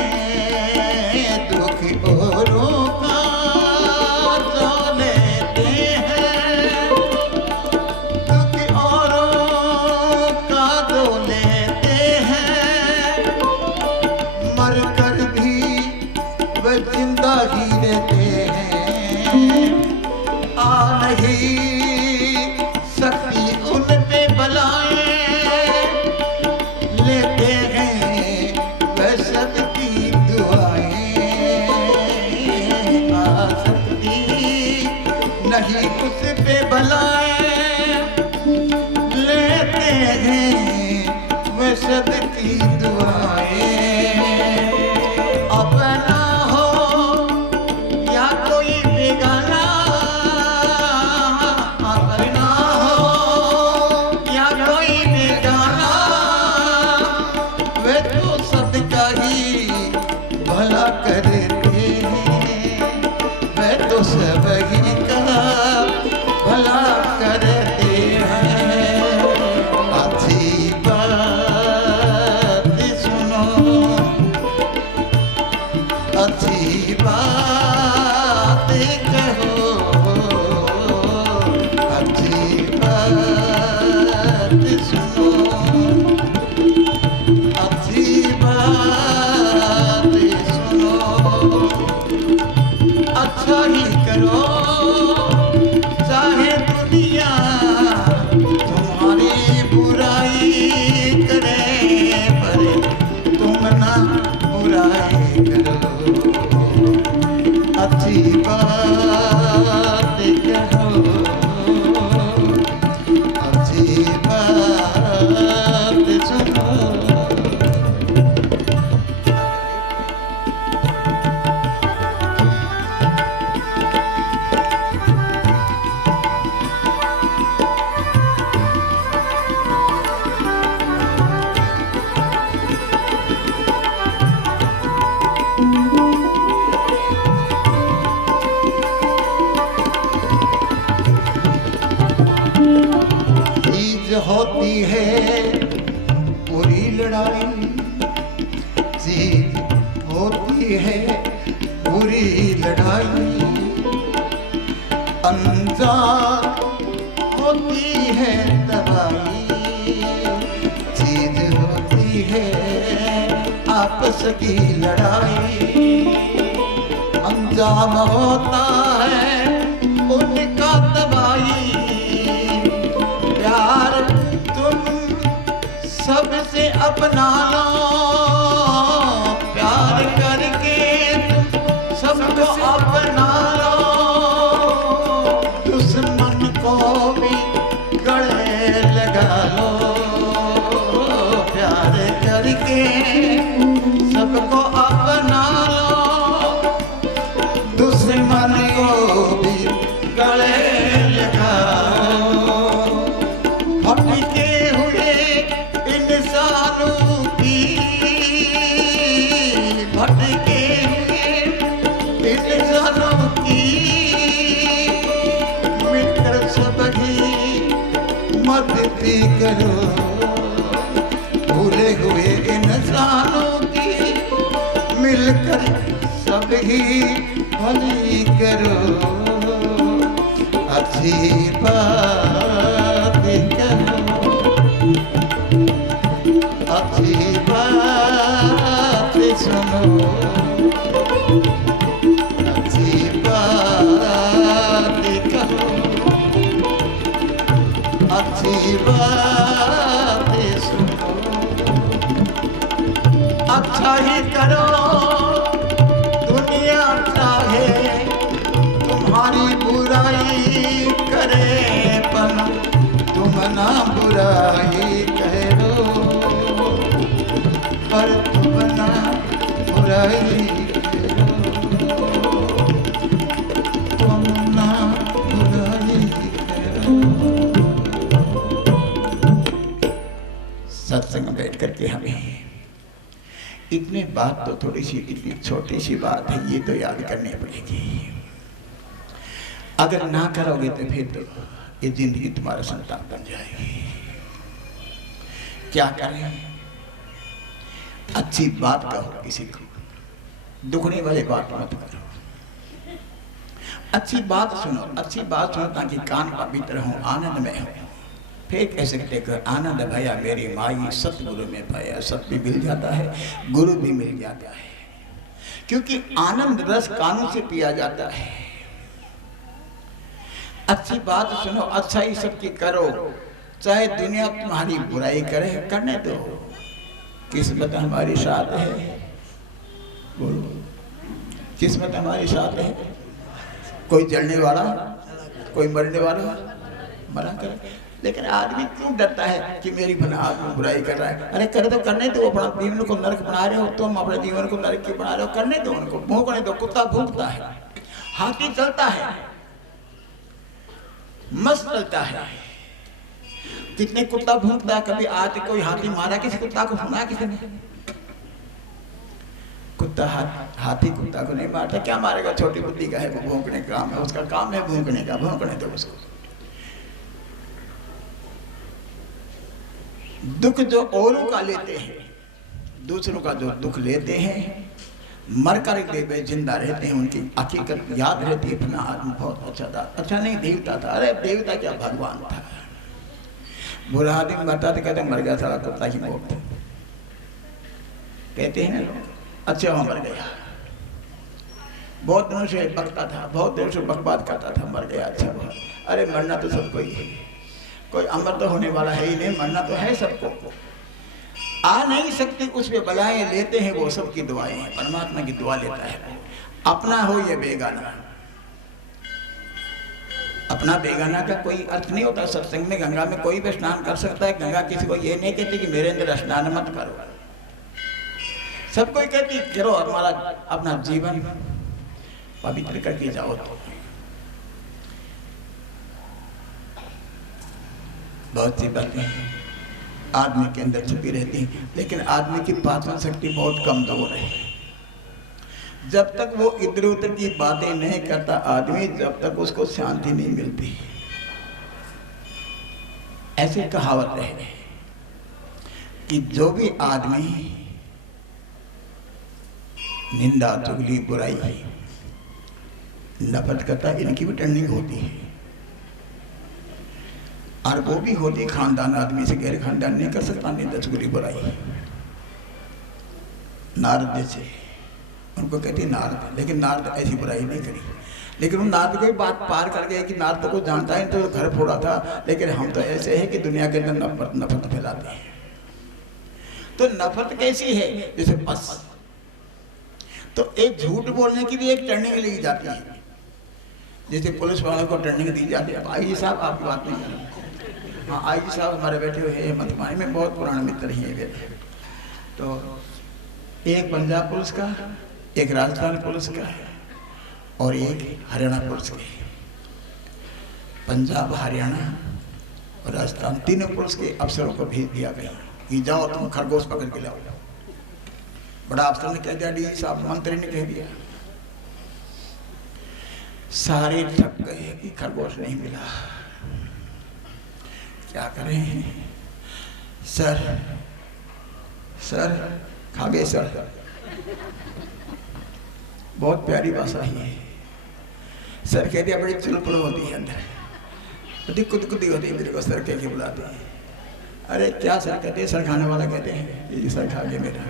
दुखी औरों का जो लेते हैं, दुखी औरों का जो लेते हैं, मर कर भी वे जिंदा ही रहते हैं, आ नहीं सकती उन पे बलाएं, लेते हैं वे सबकी दुआएं, आ सकती नहीं उस पे बलाएं, लेते हैं वे सबकी दुआएं, अपना हो या कोई बेगाना, अपना हो या कोई बेगाना, वे तो सबका ही भला करते हैं, वे तो सबही का भला करते हैं, अच्छी बात सुनो, अच्छी बात कहो, अच्छी बात सुनो, अच्छी बात सुनो, अच्छा ही करो, चाहे दुनिया तुम्हारी बुराई करे पर तुम ना बुराई करो, अच्छी बात कहो, अच्छी बात सुनो। होती है पूरी लड़ाई, जीत होती है पूरी लड़ाई, अंजाम होती है दवाई, जीत होती है आपस की लड़ाई, अंजाम होता है उनका तबाही। प्यार तुम सबसे अपना लो, प्यार करके तुम सबको अपना लो, दुश्मन को भी गले लगा लो, प्यार करके सबको अपना लो, दुश्मन को भी गले लगाओ। भटके हुए इंसानों की, भटके हुए इंसानों की मिलकर सबकी मदद करो, भूले हुए इंसानों की मिलकर सबकी भली करो, अच्छी बात करो, अच्छी बात सुनो, अच्छी बात करो, अच्छी बात सुनो, अच्छा ही करो, दुनिया चाहे तुम्हारी बुराई करे, पर तुम ना बुराई करो, पर तुम ना बुराई करो, तुम ना बुराई करो। सत्संग बैठ करके हमें इतनी बात तो थोड़ी सी, इतनी छोटी सी बात है, ये तो याद करनी पड़ेगी। अगर ना करोगे तो फिर तो ये जिंदगी तुम्हारा संताप बन जाएगी। क्या करें? अच्छी बात कहो किसी को, दुखने वाली बात मत करो, अच्छी बात सुनो, अच्छी बात सुनो ताकि कान पवित्र हो, आनंद में हो। फिर कह सकते कर आनंद भया मेरी माई, सतगुरु में भया, सत भी मिल जाता है, गुरु भी मिल जाता है, क्योंकि आनंद रस कानों से पिया जाता है। अच्छी बात सुनो, अच्छा ही सबकी करो, चाहे दुनिया तुम्हारी बुराई करे, करने दो, किस्मत हमारी साथ है, बोलो किस्मत हमारी साथ है। कोई जलने वाला, कोई मरने वाला, मरा करे, लेकिन आदमी क्यों डरता है कि मेरी बना आदमी बुराई कर रहा है? अरे करे तो करने दो, अपना जीवन को नरक बना रहे हो, तुम अपने जीवन को नरक क्यों बना रहे हो? करने दो उनको, भूखने दो। कुत्ता भूखता है, हाथी चलता है, मस्त चलता है, कितने कुत्ता भूखता है। कभी आज कोई हाथी मारा किसी कुत्ता को? सुना किसी ने? कुत्ता हाथी कुत्ता को नहीं मारता, क्या मारेगा? छोटी बुद्धि का है, वो भूखने का काम है, उसका काम है भूखने का, भूखने दो उसको। दुख जो औरों का लेते हैं, दूसरों का जो दुख लेते हैं, मर कर देवे जिंदा रहते हैं, उनकी हकीकत याद रहती है। अपना आदमी बहुत अच्छा था, अच्छा नहीं देवता था, अरे देवता क्या भगवान था। बुरा आदमी मरता तो कहते मर गया सारा कुत्ता की मौत, कहते हैं ना लोग, अच्छा वहाँ मर गया, बहुत दिनों से बकता था, बहुत दिनों से बकवाद करता था, मर गया, अच्छा हुआ। अरे मरना तो सबको ही है, कोई अमर तो होने वाला है ही नहीं, मरना तो है सबको। आ नहीं सकती उसमें बलाएं लेते हैं, वो सबकी दुआएं हैं, परमात्मा की दुआ लेता है। अपना हो या बेगाना, अपना बेगाना का कोई अर्थ नहीं होता। सत्संग में गंगा में कोई भी स्नान कर सकता है, गंगा किसी को ये नहीं कहती कि मेरे अंदर स्नान मत करो, सबको कहती करो, हमारा अपना जीवन पवित्र करके जाओ। बहुत सी बातें आदमी के अंदर छुपी रहती हैं, लेकिन आदमी की पाचन शक्ति बहुत कमजोर है। जब तक वो इधर उधर की बातें नहीं करता आदमी, जब तक उसको शांति नहीं मिलती। ऐसी कहावत है कि जो भी आदमी निंदा, चुगली, बुराई, नफरत करता है, इनकी भी टर्निंग होती है। और वो भी होती खानदान आदमी से, गैर खानदान नहीं कर सकता निंदा, चुगली, बुराई। नारद जैसे, उनको कहती है नारद, लेकिन नारद ऐसी बुराई नहीं करी। लेकिन वो नारद की बात पार कर गए कि नारद को जानता है तो घर फोड़ा था, लेकिन हम तो ऐसे हैं कि दुनिया के अंदर नफरत फैलाते हैं। तो नफरत कैसी है? जैसे बस तो एक झूठ बोलने की भी एक टर्निंग ली जाती है। जैसे पुलिस वालों को टर्निंग दी जाती है। आई जी साहब आपकी बात नहीं करें। हाँ, आई जी साहब हमारे बैठे हुए हैं मतमानी में, बहुत पुराने मित्र ही हैं। तो एक पंजाब पुलिस का, एक राजस्थान पुलिस का और एक हरियाणा पुलिस के। पंजाब, हरियाणा और राजस्थान तीनों पुलिस के अफसरों को भेज दिया गया कि जाओ तुम खरगोश पकड़ के लाओ। बड़ा अफसर ने कह दिया, डी साहब, मंत्री ने कह दिया। सारे थक गए कि खरगोश नहीं मिला, क्या करें? सर खा गए सर। बहुत प्यारी भाषा है। सर कह दिया, बड़ी चुलपुल होती है अंदर, बड़ी कुदकुदी होती है, मेरे को सर कह के बुलाते हैं। अरे क्या सर कहते हैं? सर खाने वाला कहते हैं, ये सर खा गए मेरा।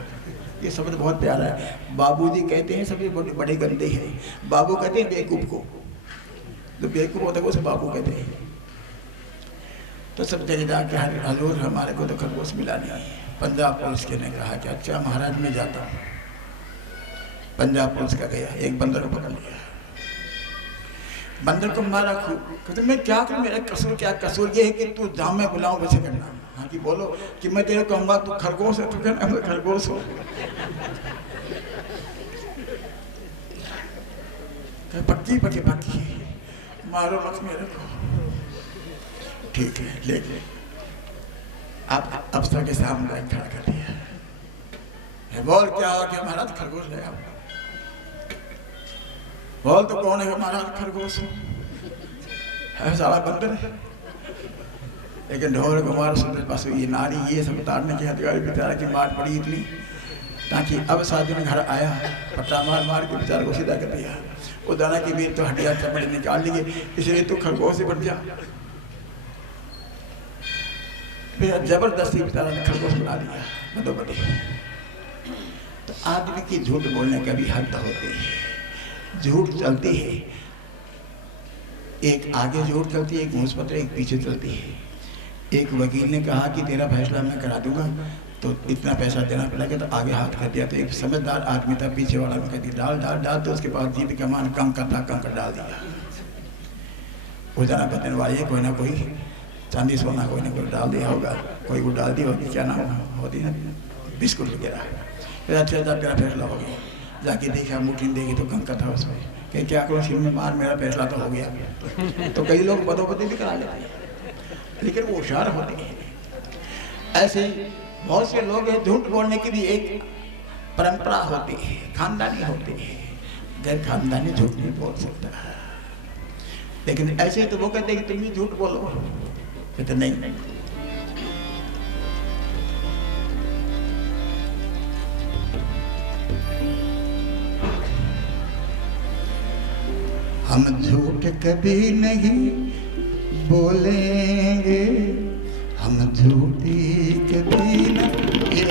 ये शब्द बहुत प्यारा है। बाबूजी कहते हैं सभी बड़े गंदे हैं। बाबू कहते हैं बेवकूफ को, जो बेवकूफ होता है उसे बाबू कहते हैं। तो सब जगह जाके हजूर हमारे को तो खरगोश मिला नहीं। पंजाब पुलिस के ने कहा कि अच्छा महाराज मैं जाता हूँ। पंजाब पुलिस का गया, एक बंदर को पकड़ लिया, बंदर को मारा खूब। कहते मैं क्या करूँ, मेरा कसूर क्या? कसूर ये है कि तू जहाँ मैं बुलाऊँ वैसे करना। हाँ कि बोलो कि मैं तेरे कहूँगा तू खरगोश है, तू कहना मैं खरगोश हो। पक्की मारो मत मेरे को। ठीक है, ले आप अफसर के सामने खड़ा कर दिया। बोल क्या हो कि महाराज खरगोश ले आओ। बोल तो कौन है? महाराज खरगोश है, सारा बंदर है। लेकिन ढोल कुमार सुंदर बस ये नारी ये सब उतारने की अधिकारी बेचारा की मार पड़ी इतनी, ताकि अब साधु ने घर आया, पट्टा मार के बेचारे को सीधा कर दिया। वो दाना की बीच तो हड्डियां चमड़ी निकाल ली, इसलिए तू खरगोश से बन जा। जबरदस्ती बेचारा ने खरगोश बना दिया बदोबदी। तो आदमी की झूठ बोलने का भी हद होती है। झूठ चलती है, एक आगे झूठ चलती है, एक मुंह पत्र, एक पीछे चलती है। एक वकील ने कहा कि तेरा फैसला मैं करा दूंगा तो इतना पैसा देना पड़ेगा, तो आगे हाथ कर दिया। तो एक समझदार आदमी था, पीछे वाला में कहती डाल। तो उसके पास जीत का मान कंकर डाल दिया। वो जाना बदन वाली कोई ना कोई चांदी सोना कोई ना कोई डाल दिया होगा, कोई को डाल दी होगी, क्या नाम होती ना, बिस्कुट वगैरह। फिर अच्छा तेरा फैसला हो गया। जाके देखा, मुट्ठी देखी तो कंकर था उसमें। कि क्या करो, सिर में मार, मेरा फैसला तो हो गया। तो कई लोग बदोबदी भी करा लेते हैं, लेकिन वो होशियार होते हैं। ऐसे बहुत से लोग हैं, झूठ बोलने की भी एक परंपरा होती है, खानदानी होती है। गैर खानदानी झूठ नहीं बोल सकता, लेकिन ऐसे तो वो कहते हैं कि तुम भी झूठ बोलो। कहते नहीं। हम झूठ कभी नहीं बोलेंगे, हम झूठी कभी नहीं,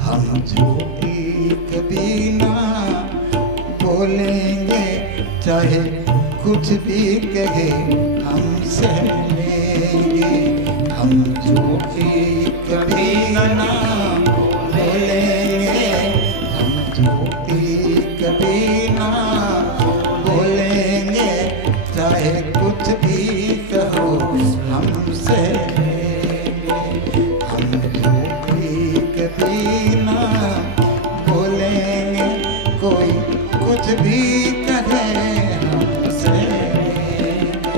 हम झूठी कभी ना बोलेंगे, चाहे कुछ भी कहे हम सह लेंगे। हम झूठी कभी ना बोलेंगे, हम झूठी कभी ना बोलेंगे, चाहे कुछ भी कहो हम सह लेंगे। हम झूठी कभी ना बोलेंगे, कोई कुछ भी कहे हम सह लेंगे।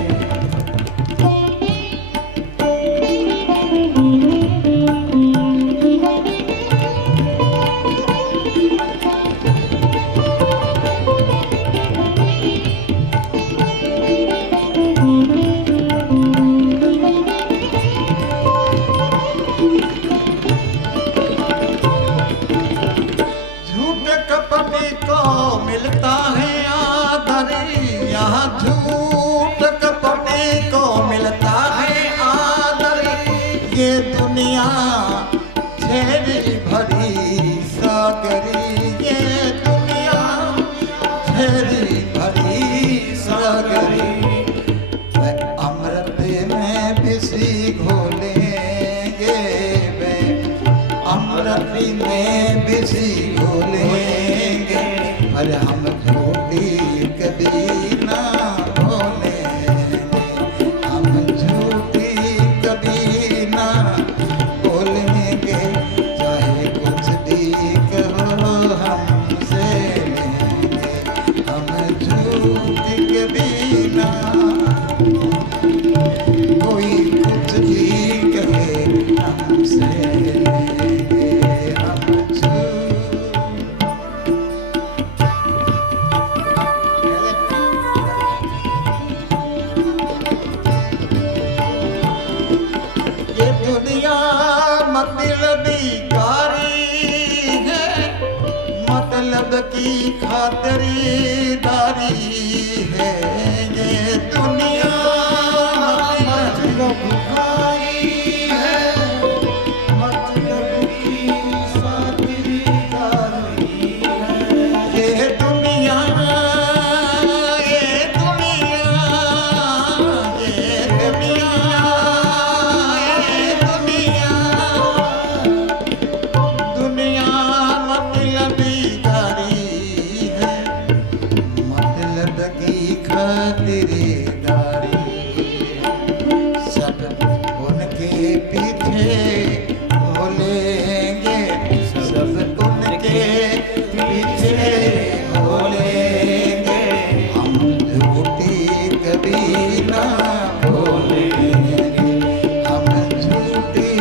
गहरी भरी सागरी अमृत में बिसी घोलेंगे वे, अमृत में बिसी घोलेंगे, अरे हम झूठी कभी ना बोलेंगे, हम झूठी कभी ना बोलेंगे, चाहे कुछ भी कहो हमसे लेंगे, हम झूठी कभी ना, कोई कुछ भी कहे हमसे लेंगे, हम ये दुनिया मतलबी कारी है, मतलब की खातिरदारी है, ये दुनिया मतलब कारी है, मतलब की खातिरदारी है, ये दुनिया, ये दुनिया, ये दुनिया, ये दुनिया, दुनिया मतलबी कारी है, मतलब की खातिरदारी, सब उनके पीछे बोलेंगे, सब उनके पीछे बोलेंगे, हम झूठी कभी ना बोलेंगे, हम झूठी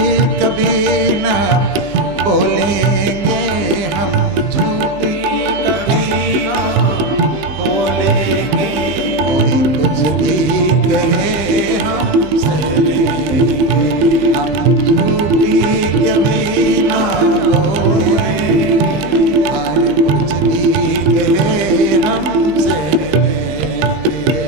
कभी ना बोलेंगे, हम झूठी कभी ना बोलेंगे, कोई कुछ भी कहे हमसे लेंगे, हम झूठी कभी ना बोलेंगे, कोई कुछ भी कहे हमसे लेंगे।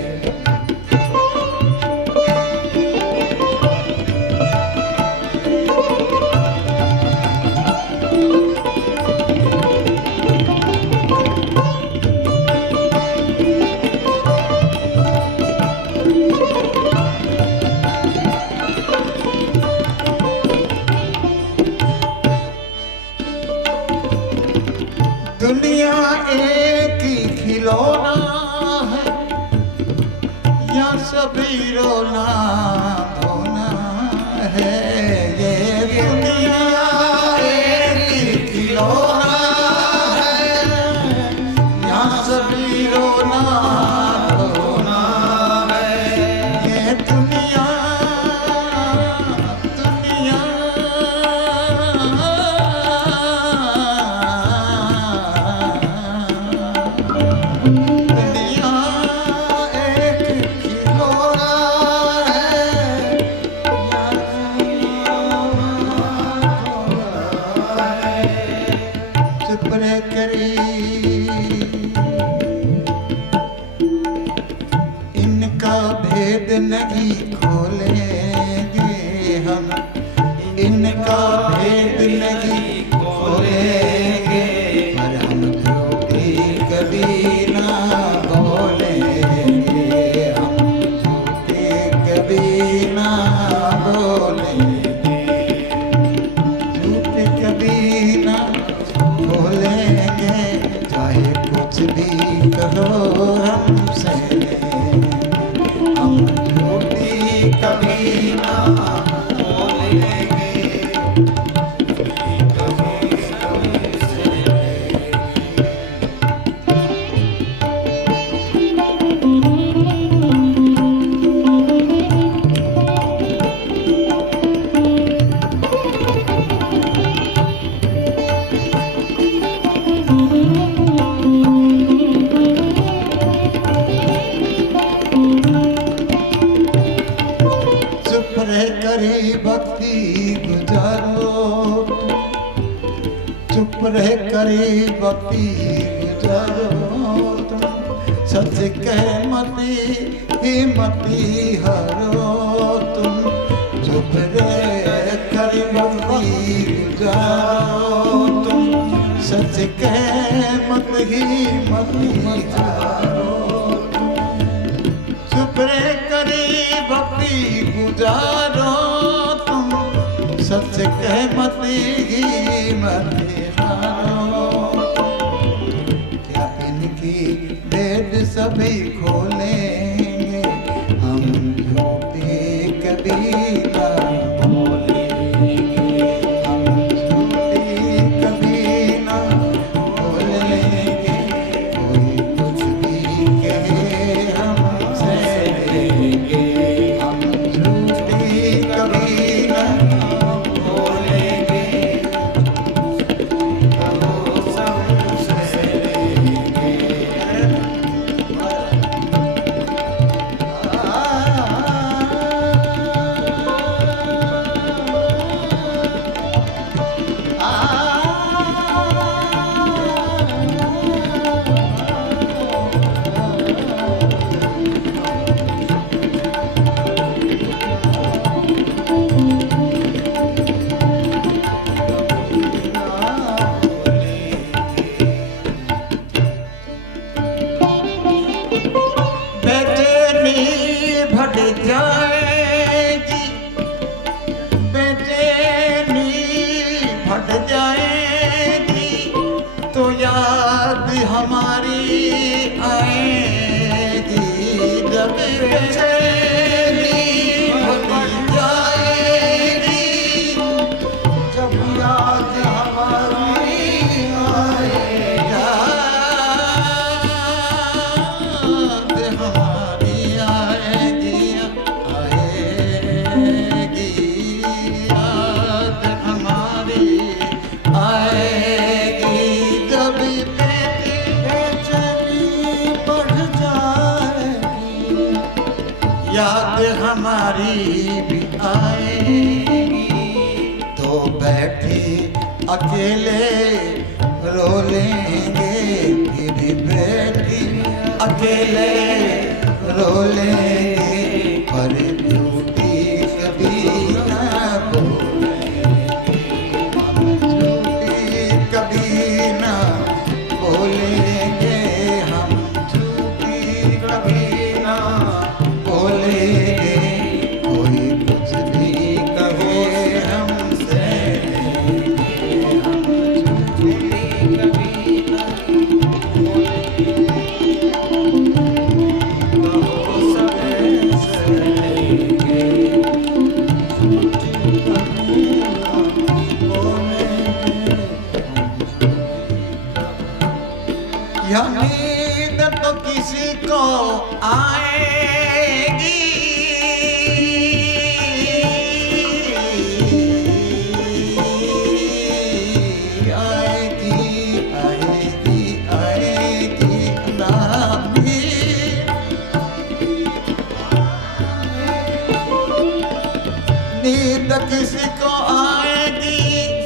दुनिया एक ही खिलौना है, या सभी रोना धोना है, ये दुनिया एक ही खिलौना है, या सभी रोना धोना है, ये दुनिया, दुनिया, दुनिया एक खिलौना है, चुप रह करी इनका भेद नहीं खोलेंगे हम, इनका भेद नहीं खोलेंगे, पर हम झूठी कभी ना बोलेंगे, हम झूठी कभी ना बोलेंगे, झूठी कभी ना बोलेंगे, चाहे कुछ भी कहो हमसे लेंगे, हम झूठी कभी ना बोलेंगे, चुप रह करी भक्ति गुजारो, चुप रह करी भक्ति गुजारो, तुम सच कह मती ही मती हरो, तुम चुप रह करी भक्ति गुजारो, तुम सच कह मत ही मत विचारो, चुप रे करे भक्ति गुजारो तुम, सच कह मत ही मत मारो। क्या इनकी भेद सभी खोलेंगे, हम झूठे कभी ना बोलेंगे, हम झूठे कभी ना बोलेंगे। कोई कुछ भी कहे हम सहेंगे, हम झूठे कभी ना बोलेंगे, हम सब सहेंगे। बेचैनी भट जाएगी, बेचैनी भट जाएगी, तो याद हमारी आएगी। जब बेचैनी भट जाएगी, जब याद हमारी आएगी, हमारी आएगी, आएगी याद हमारी आएगी। जब बेचैनी बढ़ जाएगी, याद हमारी भी आएगी, तो बैठे अकेले रो लेंगे, फिर बैठे अकेले रो लेंगे, पर झूठी कभी ना बोलेंगे, हम झूठी कभी ना बोलेंगे, हम झूठी कभी ना बोलेंगे। कोई कुछ भी कहे हम सहेंगे, हम झूठी कभी ना बोलेंगे। यह नींद तो किसी को आएगी, आएगी, आएगी, आएगी ना भी। नींद किसी को आएगी,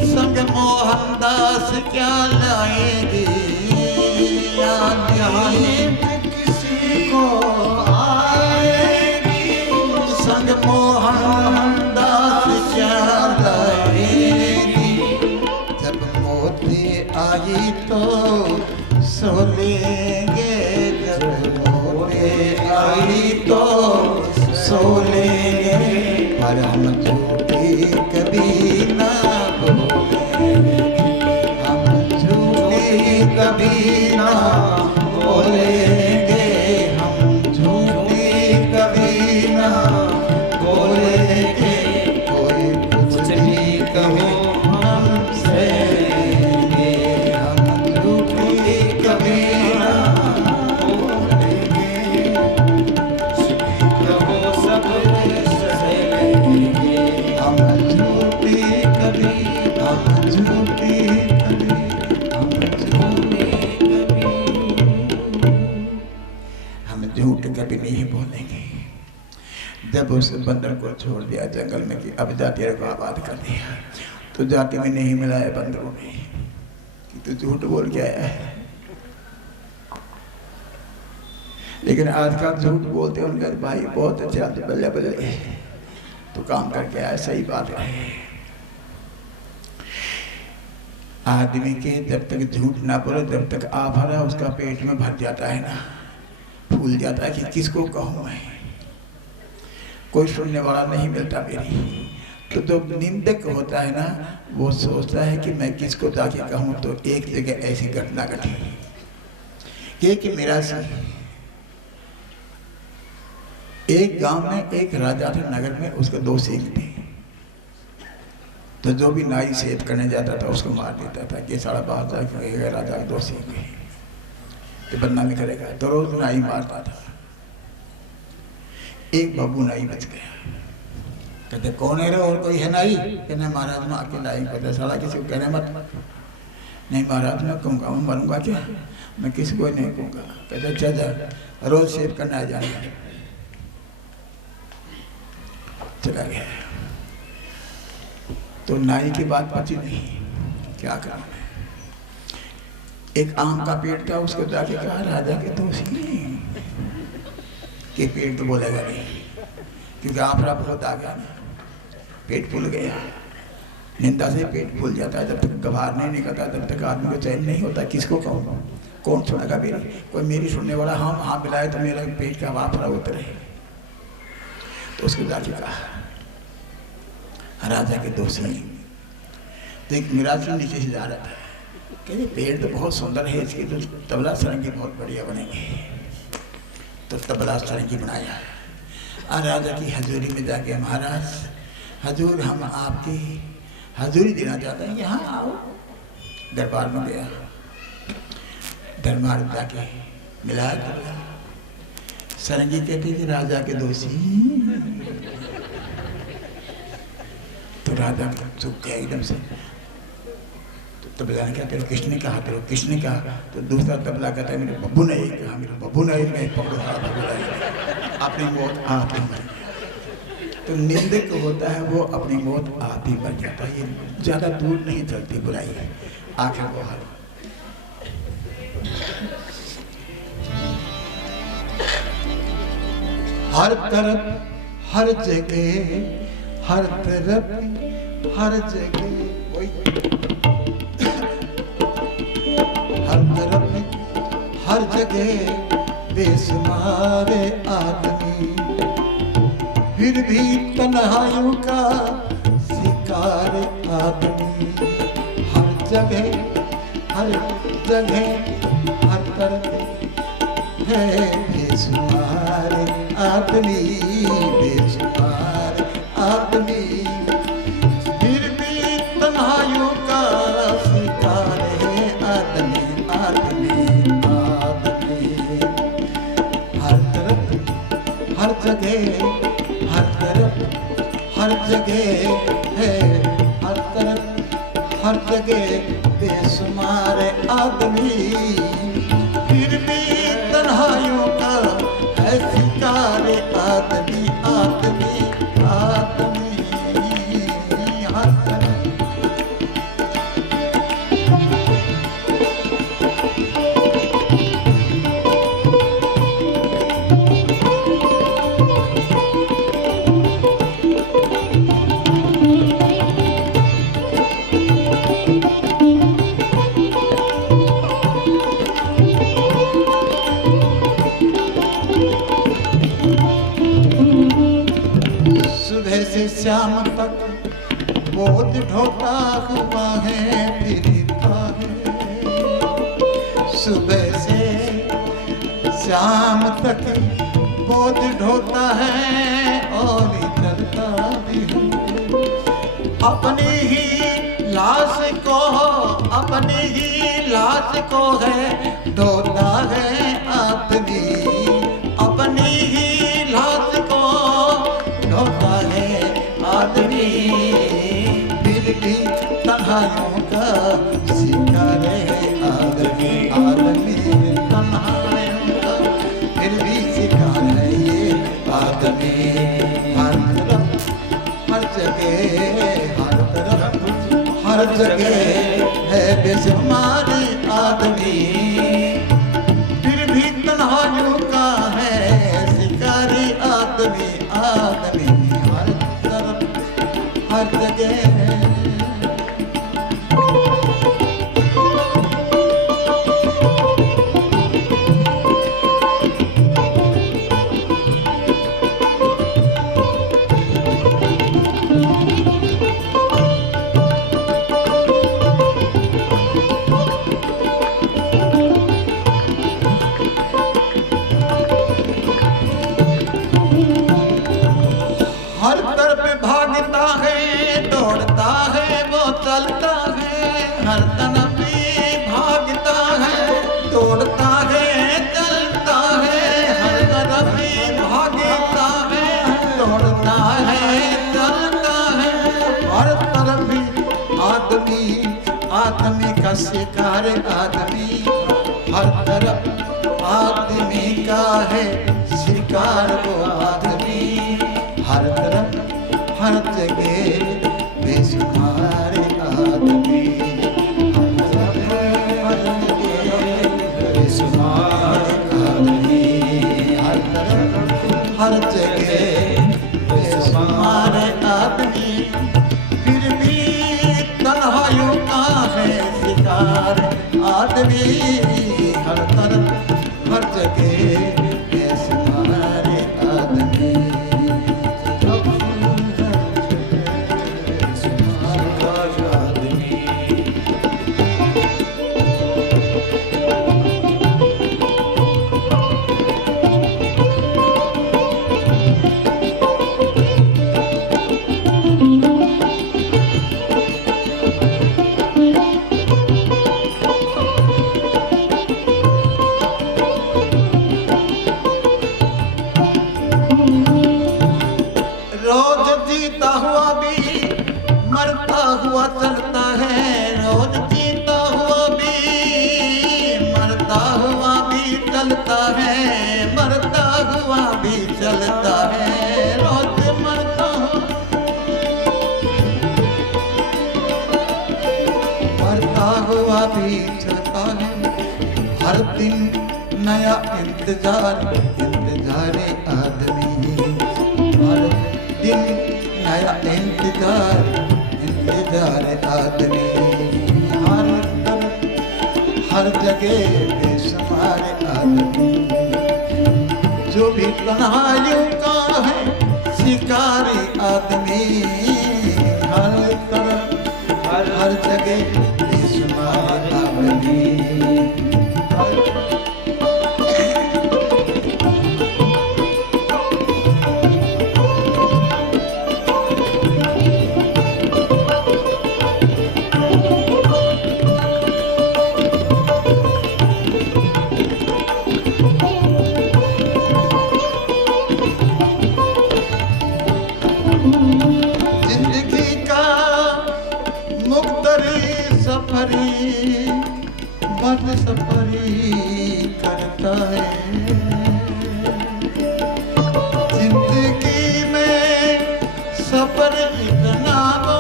संग मोहनदास क्या लाएगी। नींद किसी को आएगी, संग मोहनदास क्या लाएगी। जब मोती आई तो सो लेंगे, जब मोती आई तो सो लेंगे, पर हम झूठी कभी ना बोलेंगे, हम झूठी कभी ना बोलेंगे, हम झूठी कभी ना बोलेंगे। कोई कुछ भी कहो हम सहेंगे, हम झूठी कभी ना बोलेंगे, कहो सब सहेंगे, हम झूठी कभी, हम झूठी कभी, हम झूठी कभी, हम झूठ कभी नहीं बोलेंगे। जब उस बंदर को छोड़ दिया जंगल में कि अब जाति को आबाद कर दिया, तो जाति में नहीं मिला है बंदरों में कि तू झूठ बोल के आया है। लेकिन आजकल झूठ बोलते हैं उनका भाई बहुत अच्छा बल्ले बल्ले तो काम करके आया, सही बात है। आदमी के जब तक झूठ ना बोले जब तक आ भरा उसका पेट में भर जाता है ना, फूल जाता है कि किसको कहूँ मैं, कोई सुनने वाला नहीं मिलता मेरी। तो जो निंदक होता है ना वो सोचता है कि मैं किसको जाके कहूँ। तो एक जगह ऐसी घटना घटी कि मेरा एक गांव में एक राजा थे, नगर में उसके 2 सींग थे। तो जो भी नाई सेब करने जाता था उसको मार देता था कि सारा बादशाह कहेगा राजा के 2 सींग है, तो बदनामी करेगा। तो रोज नाई मारता था। एक बब्बू नाई बच गया। कहते कौन है रे, और कोई है नाई? कहना महाराज मैं अकेला ही। कहते साला किसी को कहने मत। नहीं महाराज मैं कहूँगा, मैं मरूंगा क्या, मैं किसी को नहीं कहूँगा। कहते अच्छा जा, रोज सेब करना आ जाएगा। चला गया। तो नाई की बात पची नहीं, क्या करा। एक आम का पेड़ था, उसको जाके कहा राजा के दोषी कि पेड़ तो बोलेगा नहीं, क्योंकि आफरा बहुत आ गया ना, पेट फूल गया। निंदा से पेट फूल जाता है, जब तक गवार नहीं निकलता तब तक आदमी को चैन नहीं होता। किसको कहूँ, कौन सुनेगा मेरी? कोई मेरी सुनने वाला हाँ हाँ मिलाए तो मेरा पेट का आफरा उतरे। तो उसको जाके कहा राजा के दोषी। तो एक मिराज नीचे से जा रहा था, कहते पेड़ तो बहुत सुंदर है, इसकी तो तबला सरंगी बहुत बढ़िया बनेंगे। तो तबला सरंगी बनाया और राजा की हजूरी में जाके महाराज हजूर हम आपकी हजूरी देना चाहते हैं, यहाँ आओ। दरबार में गया, दरबार में जाके मिलाया तबला। सरंगी कहते थे राजा के दोषी। तो राजा चुप गया एकदम से। तो तबला ने कहा तेरे किसने कहा, तेरे किसने कहा? तो दूसरा तबला कहता है मेरे बब्बू ने कहा, मेरे बब्बू ने मैं पकड़ो अपनी मौत आप ही मर। तो निंदक होता है वो अपनी मौत आप ही मर जाता है। ये ज्यादा दूर नहीं चलती बुराई, आखिर वो हर तरफ हर जगह हर तरफ हर जगह वही हर तरफ हर जगह बेशुमार आदमी, फिर भी तन्हाइयों का शिकार आदमी। हर जगह हर तरफ है बेशुमार आदमी, बेशुमार आदमी, फिर भी तन्हाइयों का शिकार है आदमी, आदमी, आदमी। हर तरफ हर जगह हर तरफ हर जगह है, हर तरफ हर जगह बेशुमार आदमी, फिर भी तन्हाइयों का है शिकार आदमी, आदमी, आदमी। हर तरफ से शाम तक बोध ढोता हुआ है फिरता है। सुबह से शाम तक बोध ढोता है और चलता भी हूँ। अपनी ही लाश को अपनी ही लाश को है ढोता है आदमी, अपनी ही लाश को ढोता है आदमी, फिर भी तन्हाइयों का शिकार है आदमी, आदमी, तन्हाइयों का फिर भी शिकार है ये आदमी। हर तरफ हर जगह हर तरफ हर जगह है बेशुमार आदमी, फिर भी तन्हाइयों का है शिकारी आदमी, आदमी। हर तरफ हर जगह शिकार आदमी, हर तरफ आदमी का है शिकार वो आदमी, हर तरफ हर जगह बेशुमार आदमी, हर जगह बेशुमार आदमी, हर तरफ हर जगह बेशुमार आदमी, फिर भी तन्हाइयों का है शिकार आदमी, हर तरफ हर जगह बेशुमार आदमी, रोज जीता हुआ भी मरता हुआ चलता है, रोज जीता हुआ भी मरता हुआ भी चलता है, मरता हुआ भी चलता है, रोज मरता हुआ भी चलता है, हर दिन नया इंतजार इंतजार आदमी, हर दिन नया इंतजार इंतजार आदमी, हर तरफ हर जगह बेशुमार आदमी, जो भी तन्हाइयों का है शिकारी आदमी, हर तरफ हर जगह बेशुमार आदमी, मत सफरी करता है, जिंदगी में सफर इतना वो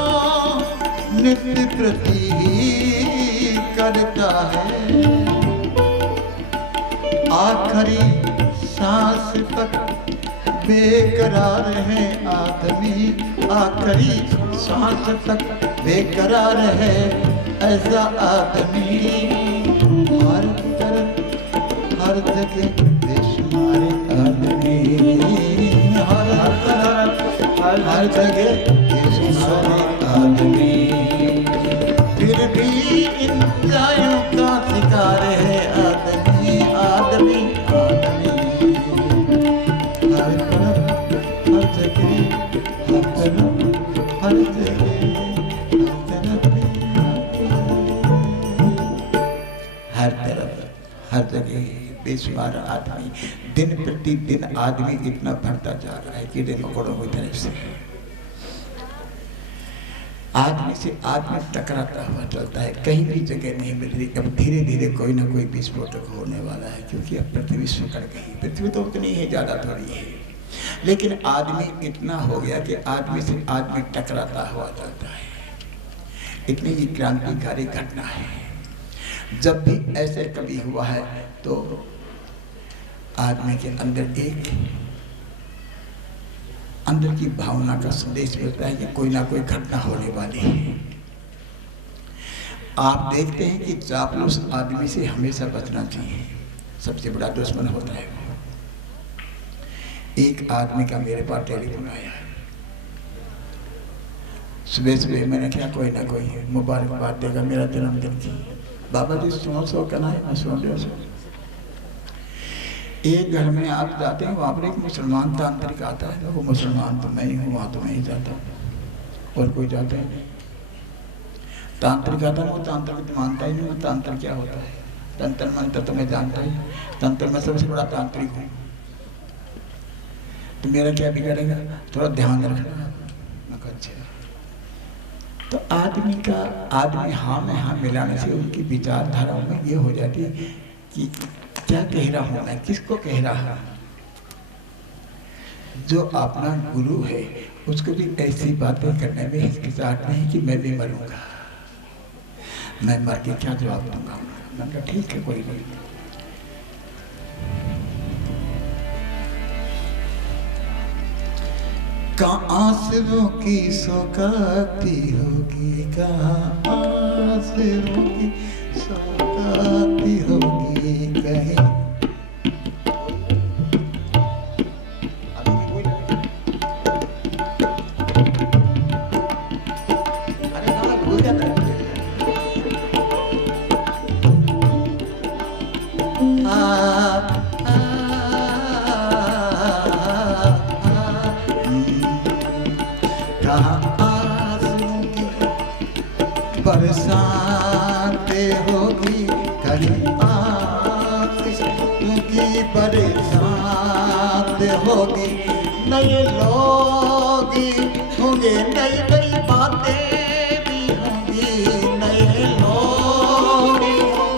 नित्य प्रति करता है, आखिरी सांस तक बेकरार है आदमी, आखिरी सांस तक बेकरार है ऐसा आदमी, हर तरफ हर जगह बेशुमार आदमी, हर तरफ हर जगह बेशुमार आदमी, फिर भी इन जायों का शिकार है आदमी, आदमी आदमी, हर तरफ हर जगह हर तरफ हर जगह हर जगह बेशुमार आदमी, दिन प्रतिदिन आदमी इतना बढ़ता जा रहा है कि रिकॉर्डों की तरफ से आदमी से आदमी टकराता हुआ चलता है, कहीं भी जगह नहीं मिल रही। अब धीरे धीरे कोई ना कोई विस्फोटक होने वाला है, क्योंकि अब पृथ्वी सिकुड़ गई। पृथ्वी तो उतनी ही ज़्यादा थोड़ी है, लेकिन आदमी इतना हो गया कि आदमी से आदमी टकराता हुआ चलता है। इतनी ही क्रांतिकारी घटना है। जब भी ऐसे कभी हुआ है तो आदमी के अंदर एक अंदर की भावना का संदेश मिलता है कि कोई ना कोई घटना होने वाली है। आप देखते हैं कि चापलूस आदमी से हमेशा बचना चाहिए, सबसे बड़ा दुश्मन होता है वो। एक आदमी का मेरे पास टेलीफोन आया, सुबह सुबह मैंने क्या कोई ना कोई मुबारकबाद देगा, मेरा जन्मदिन थी। बाबा जी सो कहना है, मैं सुन रहा। एक घर में आप जाते हैं, वहाँ पर एक मुसलमान तांत्रिक आता है। वो मुसलमान तो मैं ही हूँ, वहाँ तो मैं ही जाता हूँ और कोई जाता ही नहीं। तांत्रिक आता है, वो तांत्रिक तो मानता ही नहीं। वो तांत्रिक क्या होता है? तंत्र मंत्र तो मैं जानता ही, तंत्र में सबसे बड़ा तांत्रिक हूँ। तो मेरा क्या बिगड़ेगा? थोड़ा ध्यान रखना। अच्छा, तो आदमी हाँ में हाँ मिलाने से उनकी विचारधाराओं में ये हो जाती है कि क्या कह रहा हूँ मैं, किसको कह रहा हूँ। जो अपना गुरु है उसको भी ऐसी बातें करने में हिचकिचाहट नहीं कि मैं भी मरूंगा, मैं मर के क्या जवाब दूंगा। मैंने कहा ठीक है कोई नहीं। कहाँ आंसुओं की सौगाती होगी, कहाँ आंसुओं की सौगाती होगी कहीं। बरसाते होगी कहीं आंसुओं बरसात होगी, नए लोग होंगे, नई नई बातें भी होंगी, नए लोग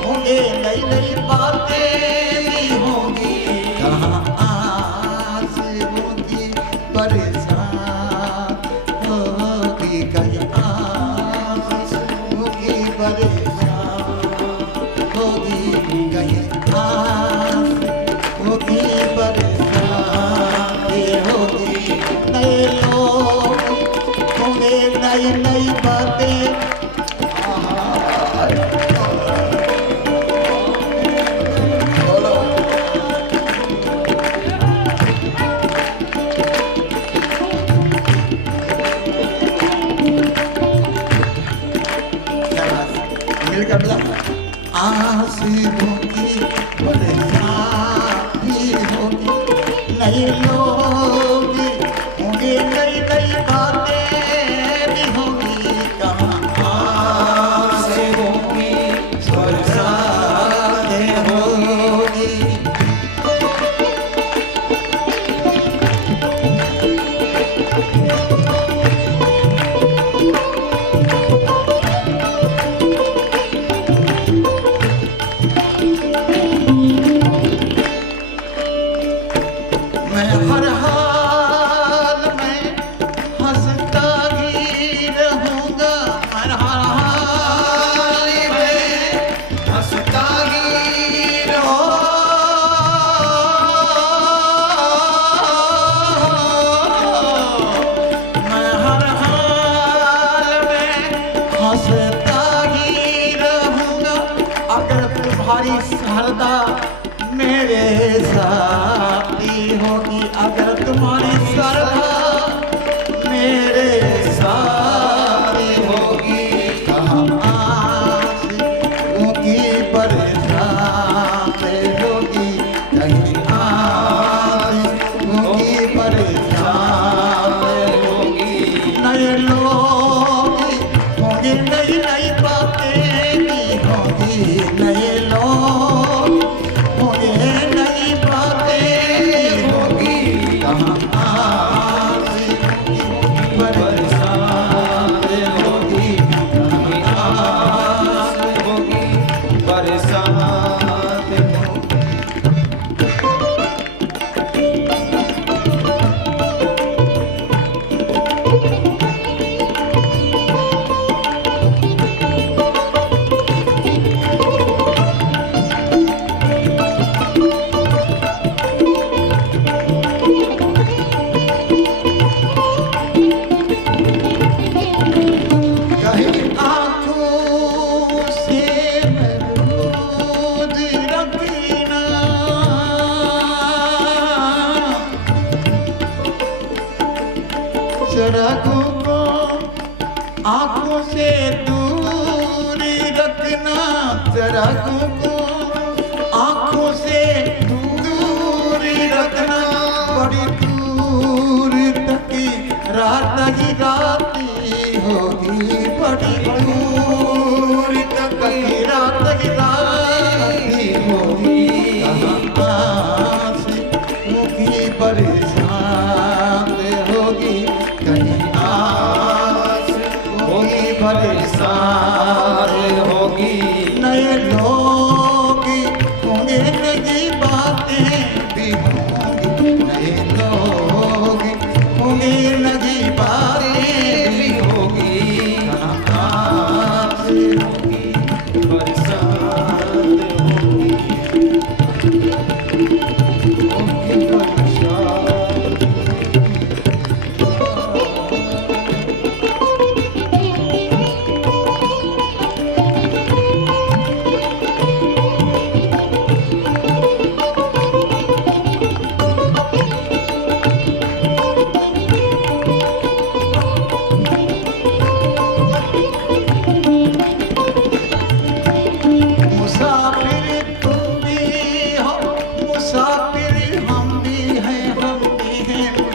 होंगे, नई नई बातें भी होंगी। कहाँ आंसुओं की बरसात होगी, कहीं नई नई बातें। मिलकर बोला आंसुओं की बरसाती होगी, नए लोग होंगे, नई नई बातें भी होंगी। कहाँ आंसुओं की बरसातें होगी। शारदा मेरे साथी होगी, अगर तुम्हारी शारदा मेरे साथी होगी। कहाँ आंसुओं की बरसात होगी, कहीं आंसुओं की बरसात होगी। नए लोग होंगे, नई नई बातें भी होंगी, नए चरागों को आंखों से दूर रखना, चरागों को आंखों से दूर रखना। बड़ी दूर तक रात ही राती होगी, बड़ी दूर तक रात ही राती होगी। आंसुओं की बरसात होगी, कहीं आंसुओं की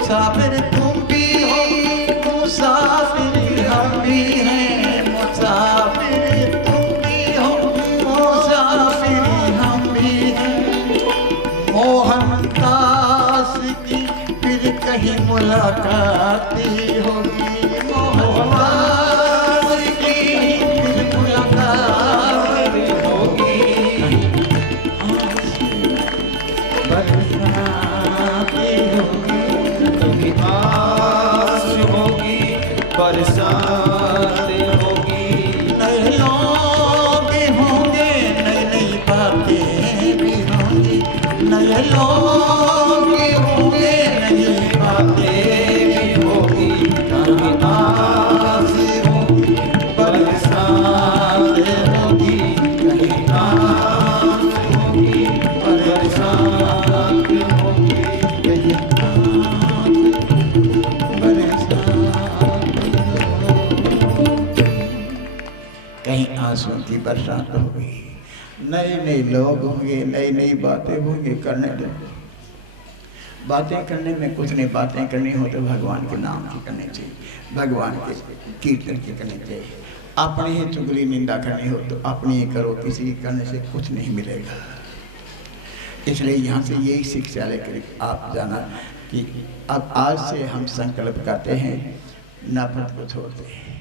मुसाफिर तुम भी हो, मुसाफिर हम भी हैं, मुसाफिर तुम भी हो, मुसाफिर हम भी हैं। मोहनदास की फिर कहीं मुलाकात होगी, मोहनदास की फिर मुलाकात होगी। आस होगी बरसात होगी, नए लोग भी होंगे, नई नई बातें भी होंगी, नए लोग भी होंगे, नई बातें भी होगी। कहीं आस होगी बरसात होगी, कहीं आस होगी बरसात होगी, कहीं कहीं आंसू की बरसात होगी, नए नए लोग होंगे, नई नई बातें होंगी। करने दो, बातें करने में कुछ नहीं, बातें करनी हो तो भगवान के नाम की करनी चाहिए, भगवान के कीर्तन की करनी चाहिए। अपनी ही चुगली निंदा करनी हो तो अपनी ही करो, किसी की करने से कुछ नहीं मिलेगा। इसलिए यहाँ से यही शिक्षा लेकर आप जाना कि अब आज से हम संकल्प करते हैं नफरत को छोड़ते हैं।